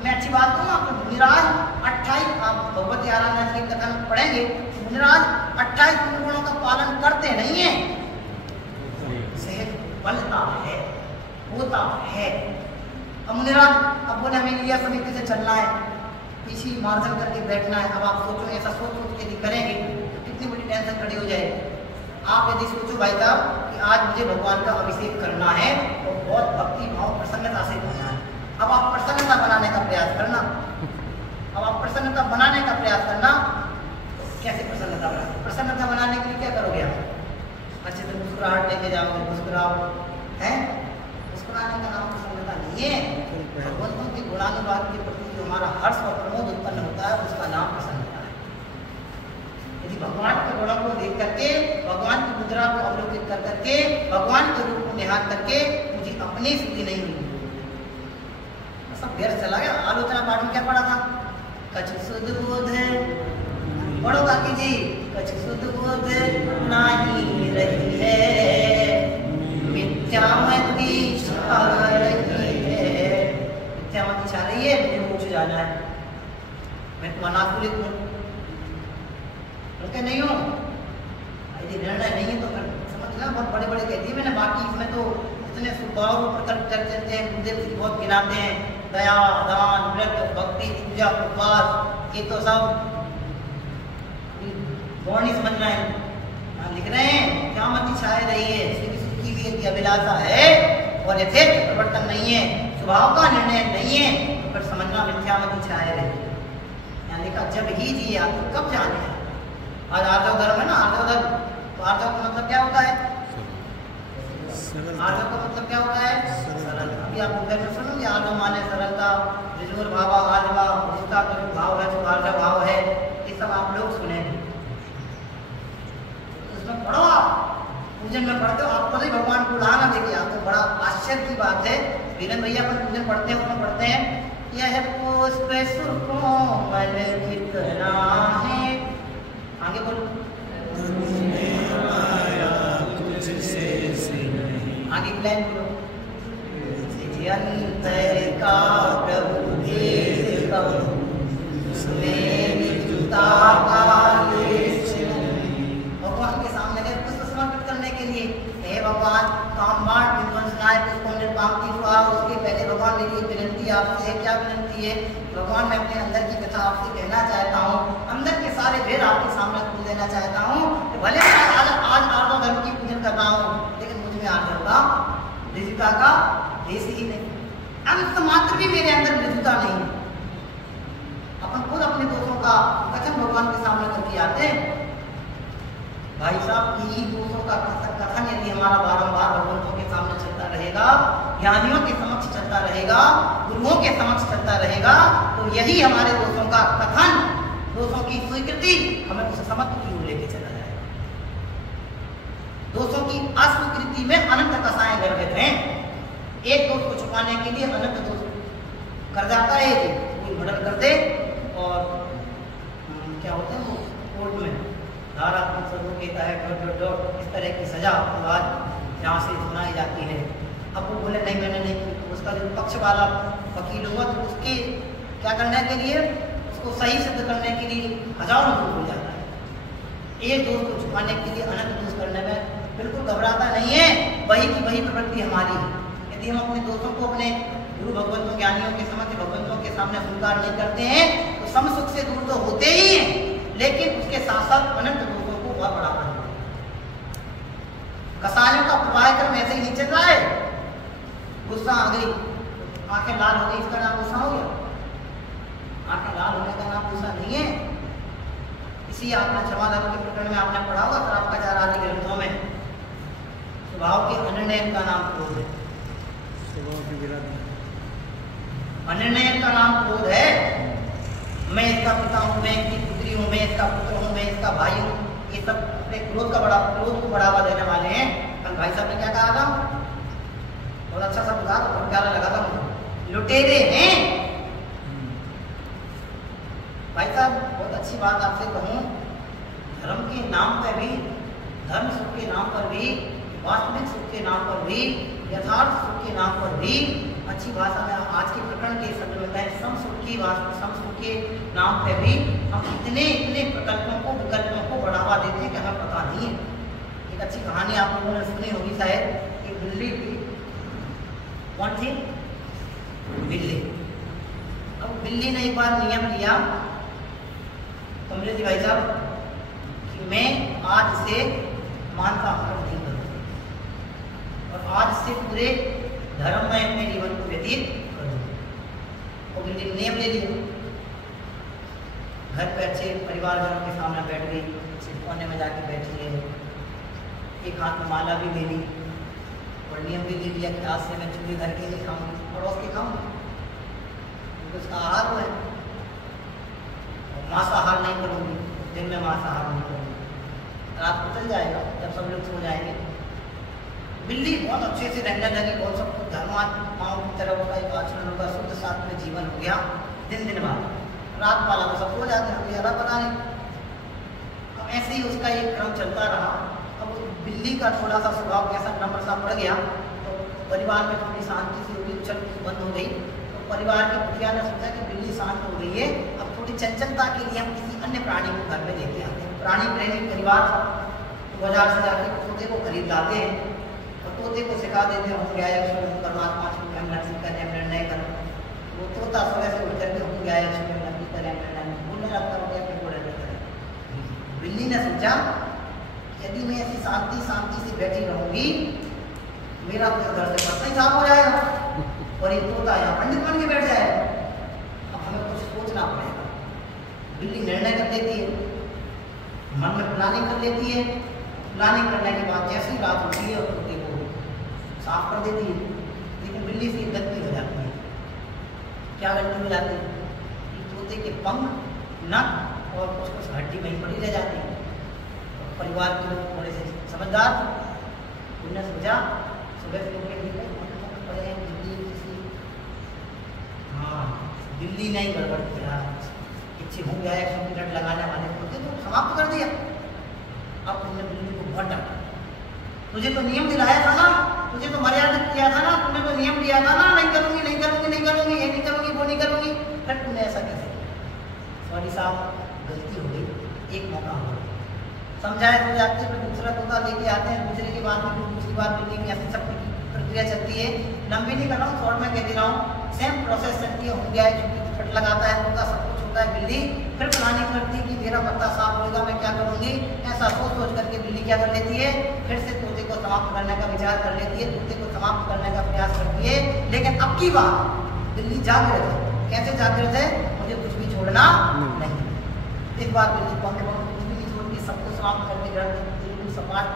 मैं अच्छी बात कहूँ आपको, मुनिराज 28 आप भगवती आराधना की कथा में पढ़ेंगे, मुनिराज 28 गुणों का पालन करते नहीं है, सहज बनता है, होता है। अब मुनिराज अब बोले हमें लिया समिति से चलना है, पीछे मार्जन करके बैठना है। अब आप सोचो, ऐसा सोच के यदि करेंगे तो कितनी बड़ी टेंशन खड़ी हो जाएगी। आप यदि सोचो भाई साहब कि आज मुझे भगवान का अभिषेक करना है तो बहुत भक्ति भाव प्रसन्नता से करना है, अब आप प्रसन्नता बनाने का प्रयास करना, अब आप प्रसन्नता बनाने का प्रयास करना, तो कैसे प्रसन्नता बनाए, प्रसन्नता बनाने के लिए क्या करोगे आप, अच्छे से मुस्कुराहट लेके जाओगे, मुस्कुराओ, है मुस्कुराने का नाम प्रसन्नता नहीं है। भगवंतों के गुणानुवाद के प्रति जो हमारा हर्ष और प्रमोद उत्पन्न होता है उसका नाम प्रसन्नता है। यदि भगवान के गुणों को देख करके, भगवान की मुद्रा को अवलोकित कर करके, भगवान के रूप को निहार करके मुझे अपनी स्थिति नहीं मिली, सब व्यर्थ चला गया। आलोचना पाठ में क्या पढ़ा था, कछ सुध बोध पढ़ो काकी जी, कछ सुध बोध नहीं रही है, मिथ्यामती छा रही है, मिथ्यामती छा रही है, मुझे मोक्ष जाना है, मैं तो अनाकुलित हूँ, बोलते नहीं हूँ। यदि निर्णय नहीं है तो फिर समझना, बहुत बड़े बड़े कहती है मैंने, बाकी इसमें तो इतने स्वभाव प्रकट कर देते हैं, गुरुदेव जी बहुत गिनाते हैं, दया दान व्रत भक्ति पूजा उपवास, ये तो सब गौर नहीं समझना है। यहाँ लिख रहे हैं क्या मति छाए रही है, सुख की भी अभिलाषा है और यथेच परिवर्तन नहीं है, स्वभाव का निर्णय नहीं है, तो फिर समझना मिथ्यामति छाए रही है। यहाँ लिखा जब ही जिए आप तो कब जाने हैं। आज आर्जव धर्म है ना, आर्जव धर्म, तो आर्जव का मतलब क्या होता है, आर्जव का मतलब क्या होता है, सरल। अभी आप उधर में सुनो, आर्जव माने सरलता, ऋजुर भावा आजवा, उसका भाव है तो आर्जव भाव है, ये सब आप लोग सुने। इसमें पढ़ो आप, पूजन में पढ़ते हो, आपको नहीं भगवान को उड़ाना देखिए, आपको बड़ा आश्चर्य की बात है। वीरेंद्र भैया अपन पूजन पढ़ते हैं, उसमें पढ़ते हैं यह पुष्प सुकोमल कितना है, आगे बोलो, आगे की लाइन बोलो, अंतर का प्रभु भेद कहूं, मेरी जुता का भगवान के सामने गए पुष्प समर्पित करने के लिए। हे भगवान काम बांट विध्वंसनाय पुष्पों पांक्ति स्वाहा, उसके पहले भगवान मेरी विनती आपसे है, क्या विनती है भगवान, मैं अपने अंदर की कथा आपसे कहना चाहता हूँ, अंदर के सारे भेद आपके सामने खोल देना चाहता हूँ। भले मैं आज आर्जव धर्म की पूजन कर रहा हूँ, लेकिन मुझ में आर्जव का निजता का देश ही नहीं, अंत मात्र भी मेरे अंदर निजता नहीं है। अपन खुद अपने दोषों का कथन भगवान के सामने करके आते हैं। भाई साहब यही दोषों का कथन यदि हमारा बारंबार भगवंतों के सामने चलता रहेगा, ज्ञानियों के समक्ष चलता रहेगा, गुरुओं के समक्ष चलता रहेगा, तो यही हमारे दोषों का कथन, दोषों की स्वीकृति हमें उस समत्व की ओर लेके चला जाएगा। दोषों की अस्वीकृति में अनंत कसाएं गर्भित हैं। एक दोष को छुपाने के लिए अनंत दोष कर जाता है, कोई मर्डर कर दे और क्या होता है वो कोर्ट में धारात्मक शब्दों कहता है डॉट डॉट डॉट, इस तरह की सजा आज यहाँ से सुनाई जाती है। अब वो बोले नहीं मैंने नहीं, उसका जो पक्ष वाला वकील होगा तो उसके क्या करने के लिए, उसको सही सिद्ध करने के लिए हजारों दोष हो जाता है। एक दोष को छुपाने के लिए अनंत दोष करने में बिल्कुल घबराता नहीं है। वही की वही प्रवृत्ति हमारी है। यदि हम अपने दोस्तों को अपने गुरु भगवंतों ज्ञानियों के समक्ष भगवंतों के सामने स्वीकार नहीं करते हैं तो सम सुख से दूर तो होते ही हैं, लेकिन उसके साथ साथ अनंत दोषों को बहुत बढ़ावा देते हैं। कसायों का प्रवाह क्रम ऐसे ही नहीं चल रहा है। गुस्सा आ गई, आंखें लाल हो गई, इसका नाम गुस्सा हो गया। आंखें लाल होने का नाम गुस्सा नहीं है। इसी आपने क्षमाधर्म के प्रकरण में आपने पढ़ा होगा शराबकाचार आदि ग्रंथों में, स्वभाव के अनिर्णय का नाम क्रोध है। अनिर्णय का नाम क्रोध है। मैं इसका पिता हूँ, मैं इसकी पुत्री हूँ, मैं इसका पुत्र हूँ, मैं इसका भाई हूँ, ये सब अपने क्रोध को बढ़ावा देने वाले हैं। कल भाई साहब ने क्या कहा था, बहुत अच्छा सा कहा, बहुत प्यारा लगा था मुझे, लुटेरे हैं। भाई साहब बहुत अच्छी बात आपसे कहूँ, धर्म के नाम पर भी, धर्म सुख के नाम पर भी, वास्तविक सुख के नाम पर भी, यथार्थ सुख के नाम पर भी अच्छी भाषा में आज के प्रकरण के शब्द में है, सम सुख के नाम पे भी हम इतने विकल्पों को बढ़ावा देते हैं कि हमें पता नहीं है। एक अच्छी कहानी आप लोगों ने सुनी होगी शायद, एक बिल्ली थी। कौन थी? बिल्ली। अब बिल्ली ने एक बार नियम लिया, कमलेश भाई साहब, कि मैं आज से मांसाहार नहीं करूँगा और आज से पूरे धर्म में अपने जीवन को व्यतीत करूँ। और बिल्ली नियम ले लिया, घर पे अच्छे परिवारजनों के सामने बैठ गई, कोने में जाके बैठी है, एक हाथ में माला भी ले ली और नियम भी ले लिया कि आज से मैं चूल्हे घर के नहीं खाऊंगी, पड़ोस के खाऊंगी, क्योंकि उसका आहार वो है। मांसाहार नहीं करूँगी, दिन में मांसाहार नहीं करूँगी, रात को चल जाएगा जब सब लोग सो जाएंगे। बिल्ली बहुत अच्छे से रहने लगी, बहुत सब कुछ धर्मात्माओं की तरह होगा, एक आचरण होगा, शुद्ध सात्विक जीवन हो गया। दिन बाद रात वाला तो सब सो जाते हैं, ज़्यादा पता नहीं। अब ऐसे ही उसका एक क्रम चलता रहा। अब बिल्ली का थोड़ा सा स्वभाव कैसा नम्र सा पड़ गया, तो परिवार में थोड़ी शांति सी होगी, चल बंद हो गई। तो परिवार के मुखिया ने सोचा कि बिल्ली शांत हो गई है, अब थोड़ी चंचलता के लिए हम किसी अन्य प्राणी को घर में लेके आते हैं। प्राणी प्रेमी परिवार बाजार से जाकर तोते को खरीद लाते हैं और तोते को सिखा देते हैं हम गाय परमात्मा निर्णय कर। वो तोता सुबह से उठ करके हम गाय बोलने लगता हो गया, फिर बोले लगता है। बिल्ली ने सोचा यदि मैं होगी, मेरा तो घर से पत्ता ही साफ हो जाएगा और ये तोता यहाँ पंडित बन के बैठ जाएगा। अब हमें कुछ सोचना पड़ेगा। बिल्ली निर्णय कर लेती है, मन में प्लानिंग कर लेती है, प्लानिंग करने के बाद जैसी रात होती है और तोते को साफ कर देती है। लेकिन बिल्ली से गलती हो जाती है। क्या गलती हो जाती है कि तोते के पंख, नख और कुछ कुछ हड्डी वहीं पड़ी रह जाती है। परिवार के लोग थोड़े से समझदार, उन्होंने सोचा सुबह से उठ के पड़े हैं बिल्ली किसी, हाँ बिल्ली नहीं गड़बड़ किया, पीछे हो गया 100 मिनट लगाने वाले होते तो समाप्त कर दिया। अब तुमने बिल्ली को बहुत डांटा, तुझे तो नियम दिलाया था ना, तुझे तो मर्यादित किया था ना, तुमने तो नियम दिया था ना, नहीं करूंगी नहीं करूंगी नहीं करूंगी, ये नहीं करूंगी वो नहीं करूंगी, फिर तुमने ऐसा कैसे किया? सॉरी साहब, गलती हो गई, एक मौका हो गया, समझाए तो जाते हैं, फिर दूसरा तोता लेके आते हैं, दूसरे के बाद में फिर दूसरी बार बिल्ली की ऐसी सब प्रक्रिया चलती है। लंबी नहीं कर रहा हूँ, शॉर्ट में कह दे रहा हूँ, सेम प्रोसेस चलती है। हो गया है, फट लगाता है तोता, सब कुछ होता है, बिल्ली फिर प्लानिंग करती है कि मेरा पत्ता साफ होगा, मैं क्या करूंगी, ऐसा सोच सोच करके बिल्ली क्या कर लेती है, फिर से तोते को समाप्त करने का विचार कर लेती है, तोते को समाप्त करने का प्रयास करती है। लेकिन अब की बार बिल्ली जागृत है। कैसे जागृत है? मुझे कुछ भी छोड़ना नहीं। इस बार बिल्ली कुछ भी नहीं छोड़ती, सबको समाप्त करके घर बिल्कुल सपाट।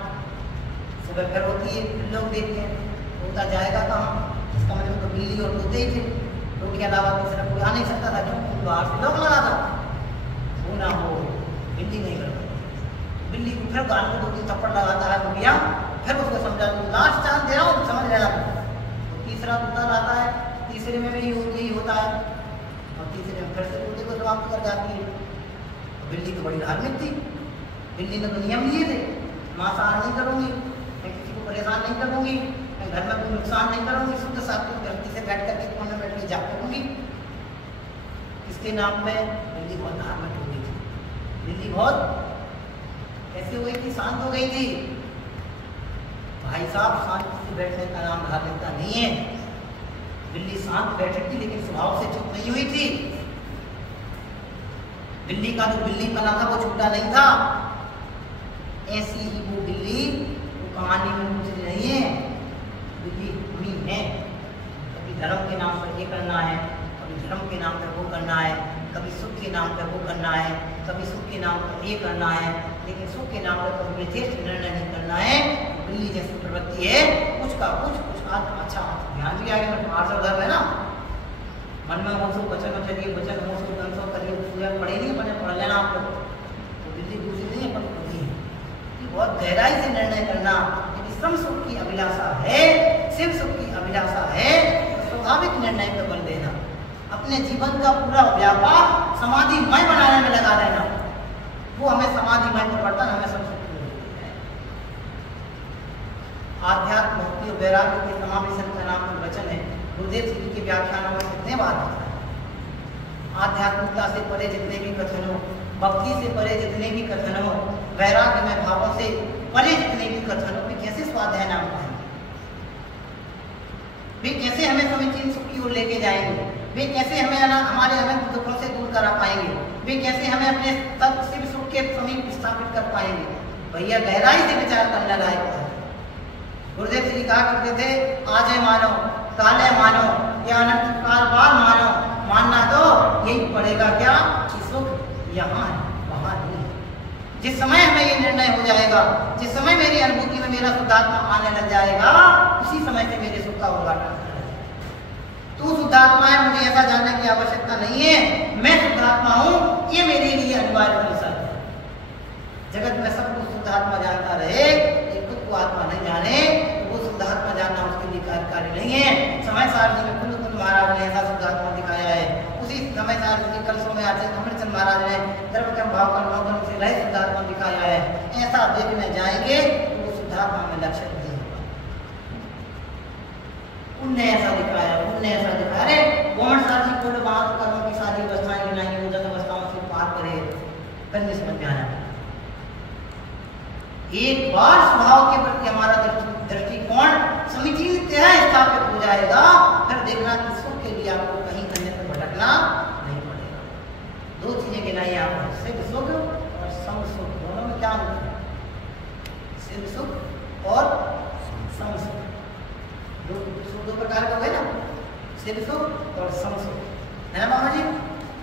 सुबह फिर होती है, फिर लोग देखते हैं तोता जाएगा कहाँ, इसका मतलब तो बिल्ली और तोते ही थे, लोग के अलावा दूसरा कोई आ नहीं सकता था, क्यों? बाहर से लोग लगा था, वो ना हो, बिल्ली नहीं करता। बिल्ली को फिर गाल को 2-3 थप्पड़ लगाता है बुढ़िया, फिर उसको समझा दूँ, लास्ट चांस दे रहा हूँ, समझ रहा है। तो तीसरा तोता लाता है, तीसरे में भी यही होता है, और तीसरे में फिर से तोते को समाप्त कर जाती है। बिल्ली तो बड़ी धार्मिक थी, बिल्ली ने तो नियम लिए थे, मांसाहार नहीं करूँगी, मैं किसी को परेशान नहीं करूँगी, मैं घर में कोई नुकसान नहीं करूँगी, शुद्ध सात्विक व्यक्ति से बैठ करके कोने में बैठ के जाप करूँगी। इसके नाम में बिल्ली बहुत धार्मिक हो गई थी। बिल्ली बहुत कैसे हो गई थी? शांत हो गई थी। भाई साहब, शांति से बैठने का नाम धार्मिकता नहीं है। बिल्ली शांत बैठी थी, लेकिन स्वभाव से चुप नहीं हुई थी। बिल्ली का जो बिल्लीपना था वो छूटा नहीं था। ऐसी ही वो बिल्ली, वो कहानी में कुछ नहीं है, बिल्ली हुई है। कभी धर्म के नाम पर ये करना है, कभी धर्म के नाम पर वो करना है, कभी सुख के नाम पर वो करना है, कभी सुख के नाम पर ये करना है, लेकिन सुख के नाम पर कभी यथेष्ट निर्णय नहीं करना है। बिल्ली जैसी प्रवृत्ति है, कुछ का कुछ अच्छा ध्यान भी आगे में 800 धर्म है ना, मन में हो सो बचन चलिए, बचन हो सो तन सो करिए, पूजा पढ़े नहीं, अपने पढ़ लेना आप लोग। तो बिल्ली दूसरी नहीं है, पर खुदी है। बहुत गहराई से निर्णय करना, यदि श्रम सुख की अभिलाषा है, शिव सुख की अभिलाषा है, तो स्वाभाविक निर्णय पर बल देना, अपने जीवन का पूरा व्यापार समाधिमय बनाने में लगा देना, वो हमें समाधिमय पर पड़ता, हमें सब सुख है। आध्यात्म भक्ति और वैराग्य के समावेशन का नाम वचन है। गुरुदेव जी के व्याख्यानों में कितने बार आता है, आध्यात्मिकता से परे जितने भी कथन हो, भक्ति से परे जितने भी कथन हो, वैराग्य में भावों से परे जितने भी कथन हो, वे कैसे स्वाध्याय नाम पाएंगे, वे कैसे हमें समीचीन सुख की ओर लेके जाएंगे, वे कैसे हमें हमारे अनंत दुखों से दूर करा पाएंगे, वे कैसे हमें अपने शिव सुख के समीप स्थापित कर पाएंगे। भैया गहराई से विचार करने लायक है। गुरुदेव जी कहा करते थे, आज मानो, काले मानो, या अनंत काल बार मानो, मानना तो यही पड़ेगा क्या कि सुख यहाँ है, वहाँ नहीं है। जिस समय हमें ये निर्णय हो जाएगा, जिस समय मेरी अनुभूति में मेरा शुद्धात्मा आने लग जाएगा, उसी समय से मेरे सुख का उद्घाटन हो जाएगा। तू शुद्धात्मा है, मुझे ऐसा जानने की आवश्यकता नहीं है, मैं शुद्धात्मा हूँ, ये मेरे लिए अनिवार्य है। जगत में सब कुछ शुद्धात्मा जानता रहे, खुद को आत्मा नहीं जाने, तो वो शुद्धात्मा जानना उसके लिए कार्यकारी नहीं है। समय सारणी में कुल महाराज ने ऐसा शुद्धात्मा दिखाया है, उसी समय सारणी के कलशों में आचार्य अमृतचंद महाराज ने द्रव्यकर्म भावकर्म नवकर्म से रहित शुद्धात्मा दिखाया है। ऐसा देखने जाएंगे तो वो शुद्धात्मा में लक्षण नहीं होगा। उनने ऐसा दिखाया, उनने ऐसा दिखाया। अरे गोमन सारणी को महात्मा कर्मों की सारी अवस्थाएं गिनाएंगे, वो 10 अवस्थाओं से पार करे, फिर समझ में आना। एक बार स्वभाव के प्रति हमारा दृष्टिकोण समीचीनतया स्थापित हो जाएगा, फिर देखना कि सुख के लिए आपको कहीं अन्यत्र भटकना नहीं पड़ेगा। 2 चीजें गिनाई आपको, शिव सुख और सम सुख, दोनों में क्या अंतर है? शिव सुख और समसुख। दो प्रकार का हुए ना, शिव सुख और समसुख, है ना मामा जी?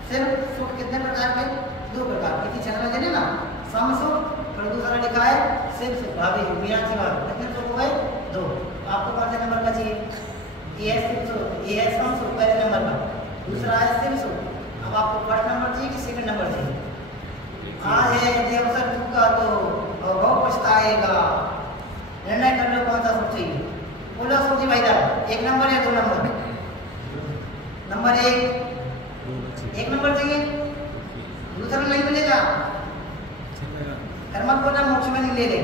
शिव सुख कितने प्रकार के? 2 प्रकार। किसी चैनल में देने ना, समसुख, फिर दूसरा लिखा है शिव सुख। भाभी मीनाक्षी बात, कितने सुख हो गए? 2। आपको कौन से नंबर का चाहिए? ये है शिव सुख, ये है समसुख पहले नंबर का, दूसरा है शिव सुख। अब आपको फर्स्ट नंबर चाहिए कि सेकंड नंबर चाहिए? आज है देवसर सुख का तो बहुत पछताएगा, निर्णय कर लो कौन सा सुख चाहिए। बोलो सोची भाई साहब, 1 नंबर या 2 नंबर? नंबर 1 नंबर चाहिए, दूसरा नहीं मिलेगा। कर्म को ना मोक्ष में नहीं ले गए,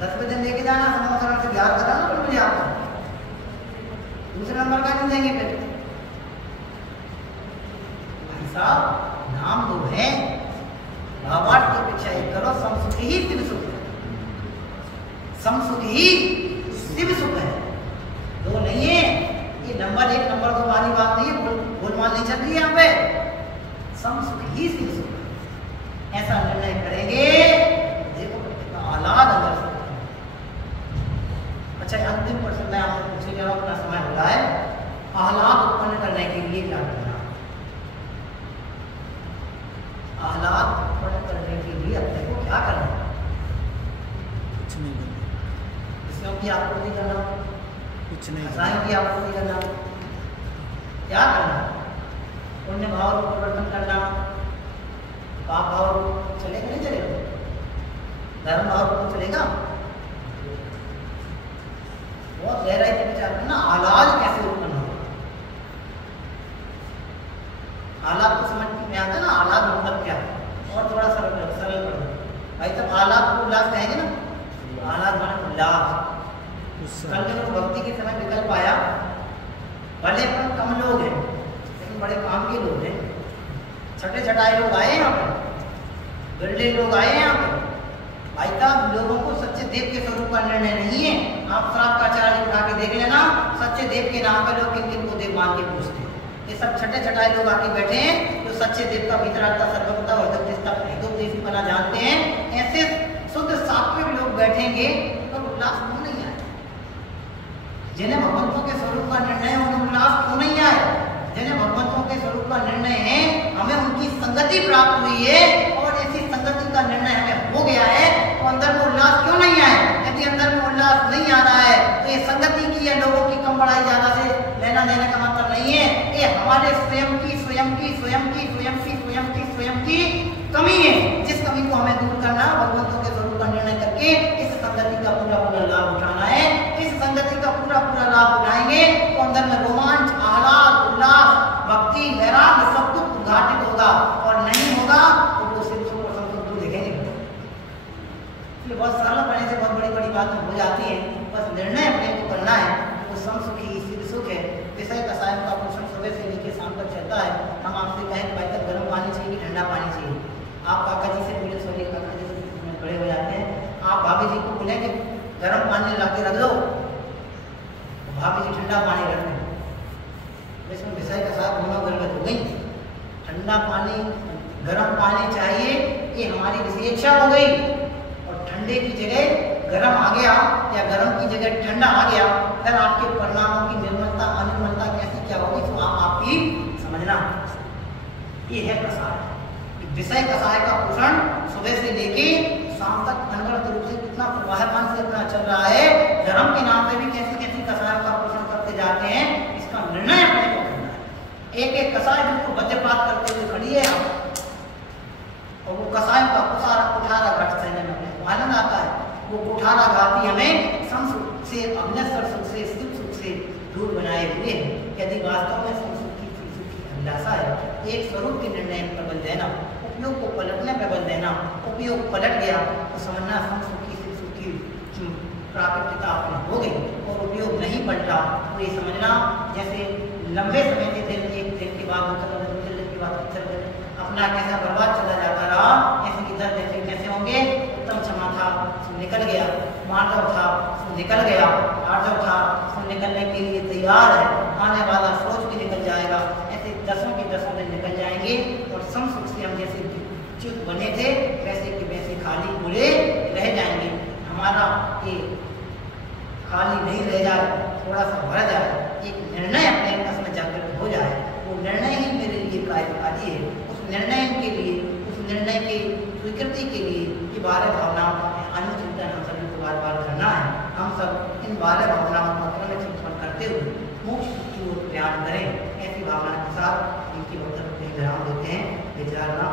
10 बजे लेके जाना, समोसा से बिहार कराना, फिर मुझे आपको दूसरे नंबर का नहीं देंगे। फिर भाई साहब नाम 2 है, भावार्थ की अपेक्षा एक करो, समसुखी ही शिव सुख है, समसुखी ही शिव सुख है, 2 नहीं है। ये नंबर 1 नंबर 2 वाली बात नहीं है, गोलमाल नहीं चल रही है यहाँ पे। समसुख ही शिव सुख है, ऐसा निर्णय करेंगे, देखो कितना आह्लाद अंदर से। अच्छा अंतिम प्रश्न मैं आपसे पूछने जा रहा हूँ, अपना समय हो रहा है। आह्लाद उत्पन्न करने के लिए क्या करना? आह्लाद उत्पन्न करने के लिए अपने को क्या करना? कुछ नहीं करना, विषयों की आपूर्ति करना, कुछ नहीं रसायन की आपूर्ति करना, क्या करना? पुण्य भाव को परिवर्तन करना, पाप भाव चलेगा नहीं चलेगा? धर्म भाव को चलेगा? बहुत गहराई से विचार करना, आह्लाद कैसे उत्पन्न होगा? आह्लाद को समझ में आता है ना, आह्लाद मतलब क्या? और थोड़ा सरल कर दो भाई, तब आह्लाद को उल्लास कहेंगे ना, आह्लाद माने उल्लास। कल जब भक्ति के समय विकल्प आया, भले पर कम लोग हैं लेकिन बड़े काम के लोग हैं, छठे छठाए लोग आए यहाँ पर, बिरले लोग आए यहाँ पर। भाई साहब लोगों को सच्चे देव के स्वरूप का निर्णय नहीं है। आप श्राप का चार्ज उठा के देख लेना, सच्चे देव के नाम पर लोग किन किन को देव मान के पूछते हैं। ये सब छठे छठाए लोग आके बैठे हैं जो सच्चे देव का भीतरात्मा सर्वज्ञता और बना जानते हैं। ऐसे शुद्ध सात्विक लोग बैठेंगे तो उल्लास क्यों नहीं आए? जिन्हें भगवंतों के स्वरूप का निर्णय है उन्हें उल्लास क्यों नहीं आए? जिन्हें भगवंतों के स्वरूप का निर्णय है, हमें उनकी संगति प्राप्त हुई है और ऐसी संगति का निर्णय हमें हो गया है, तो अंदर में उल्लास क्यों नहीं आए? यदि अंदर में उल्लास नहीं आ रहा है तो ये संगति की या लोगों की कम बड़ाई ज्यादा से लेना देने का मतलब नहीं है। ये हमारे स्वयं की कमी है, जिस कमी को हमें दूर करना, भगवंतों के स्वरूप का निर्णय करके इस संगति का पूरा लाभ उठाना है। इस संगति का पूरा लाभ उठाएंगे तो अंदर में रोमांच, आह्लाद, उल्लास, भक्ति, वैराग्य सब कुछ उद्घाटित होगा, और नहीं होगा तो वो सिर्फ संतुष्ट देखेंगे। ये बहुत सरल करने से बहुत बड़ी बात हो जाती है। बस निर्णय अपने को करना है, वो समसुखी शिव सुख है। विषय कसाय का पोषण सुबह से लेकर शाम तक चलता है। हम आपसे कहें कि भाई तक गर्म पानी चाहिए कि ठंडा पानी चाहिए, आप काका जी से बोले, सॉरी काका जी से बड़े हो जाते हैं, आप भाभी जी को बोले कि गर्म पानी ला के रख दो, तो भाभी जी ठंडा पानी रख दें। इसमें विषय कसाय दोनों गलत हो गई। ठंडा पानी गर्म पानी चाहिए, ये हमारी विशेषता हो गई, और ठंडे की जगह गर्म आ गया या गर्म की जगह ठंडा आ गया, फिर आपके परिणामों की निर्मलता अनिर्मलता कैसी क्या होगी तो आप ही समझना। ये है कसाय। विषय कसाय का पोषण सुबह से लेके शाम तक अनवरत रूप से कितना प्रवाहमान से अपना चल रहा है। धर्म के नाम पे भी कैसी कसाय का पोषण करते जाते हैं, इसका निर्णय अपने को करना है। एक कसाय जिसको वज्रपात करते हुए खड़ी है और वो कसाय का कुठारा घट सहने में आनंद आता है। वो कुठारा घाती हमें समसुख से, अग्निस्वर सुख से, शिव सुख से दूर बनाए हुए हैं। यदि वास्तव में समसुख की अभिलाषा है, एक स्वरूप के निर्णय पर बल देना, उपयोग को पलटने पर बल देना, उपयोग पलट गया तो समझना समसुखी शिव सुख की प्राकृतिकता अपनी हो गई, और उपयोग नहीं पलटा तो ये समझना जैसे लंबे समय से एक दिन के बाद दूसरे दिन के बाद अपना कैसा बर्बाद चला जाता रहा, ऐसे की दर्द ऐसे कैसे होंगे। उत्तम क्षमा था सो निकल गया, माधव था सो निकल गया, आर्जव था सो निकलने के लिए तैयार है, आने वाला सोच भी निकल जाएगा। ऐसे दसों के दसों दिन निकल जाएंगे और समसुख से हम जैसे च्युत बने थे वैसे के वैसे खाली पूरे रह जाएंगे। हमारा ये खाली नहीं रह जाए, थोड़ा सा भर जाए, एक निर्णय अपने अंदर में जागृत हो जाए, वो निर्णय ही मेरे लिए कार्यकारी है। उस निर्णय के लिए, उस निर्णय की स्वीकृति के लिए ये 12 भावनाओं का अनुचिंतन हम सभी को बार बार करना है। हम सब इन 12 भावनाओं का क्रमिक चिंतन करते हुए मोक्ष की ओर प्रयाण करें। ऐसी भावना के साथ इनकी वक्तव्य को विराम देते हैं। विचारना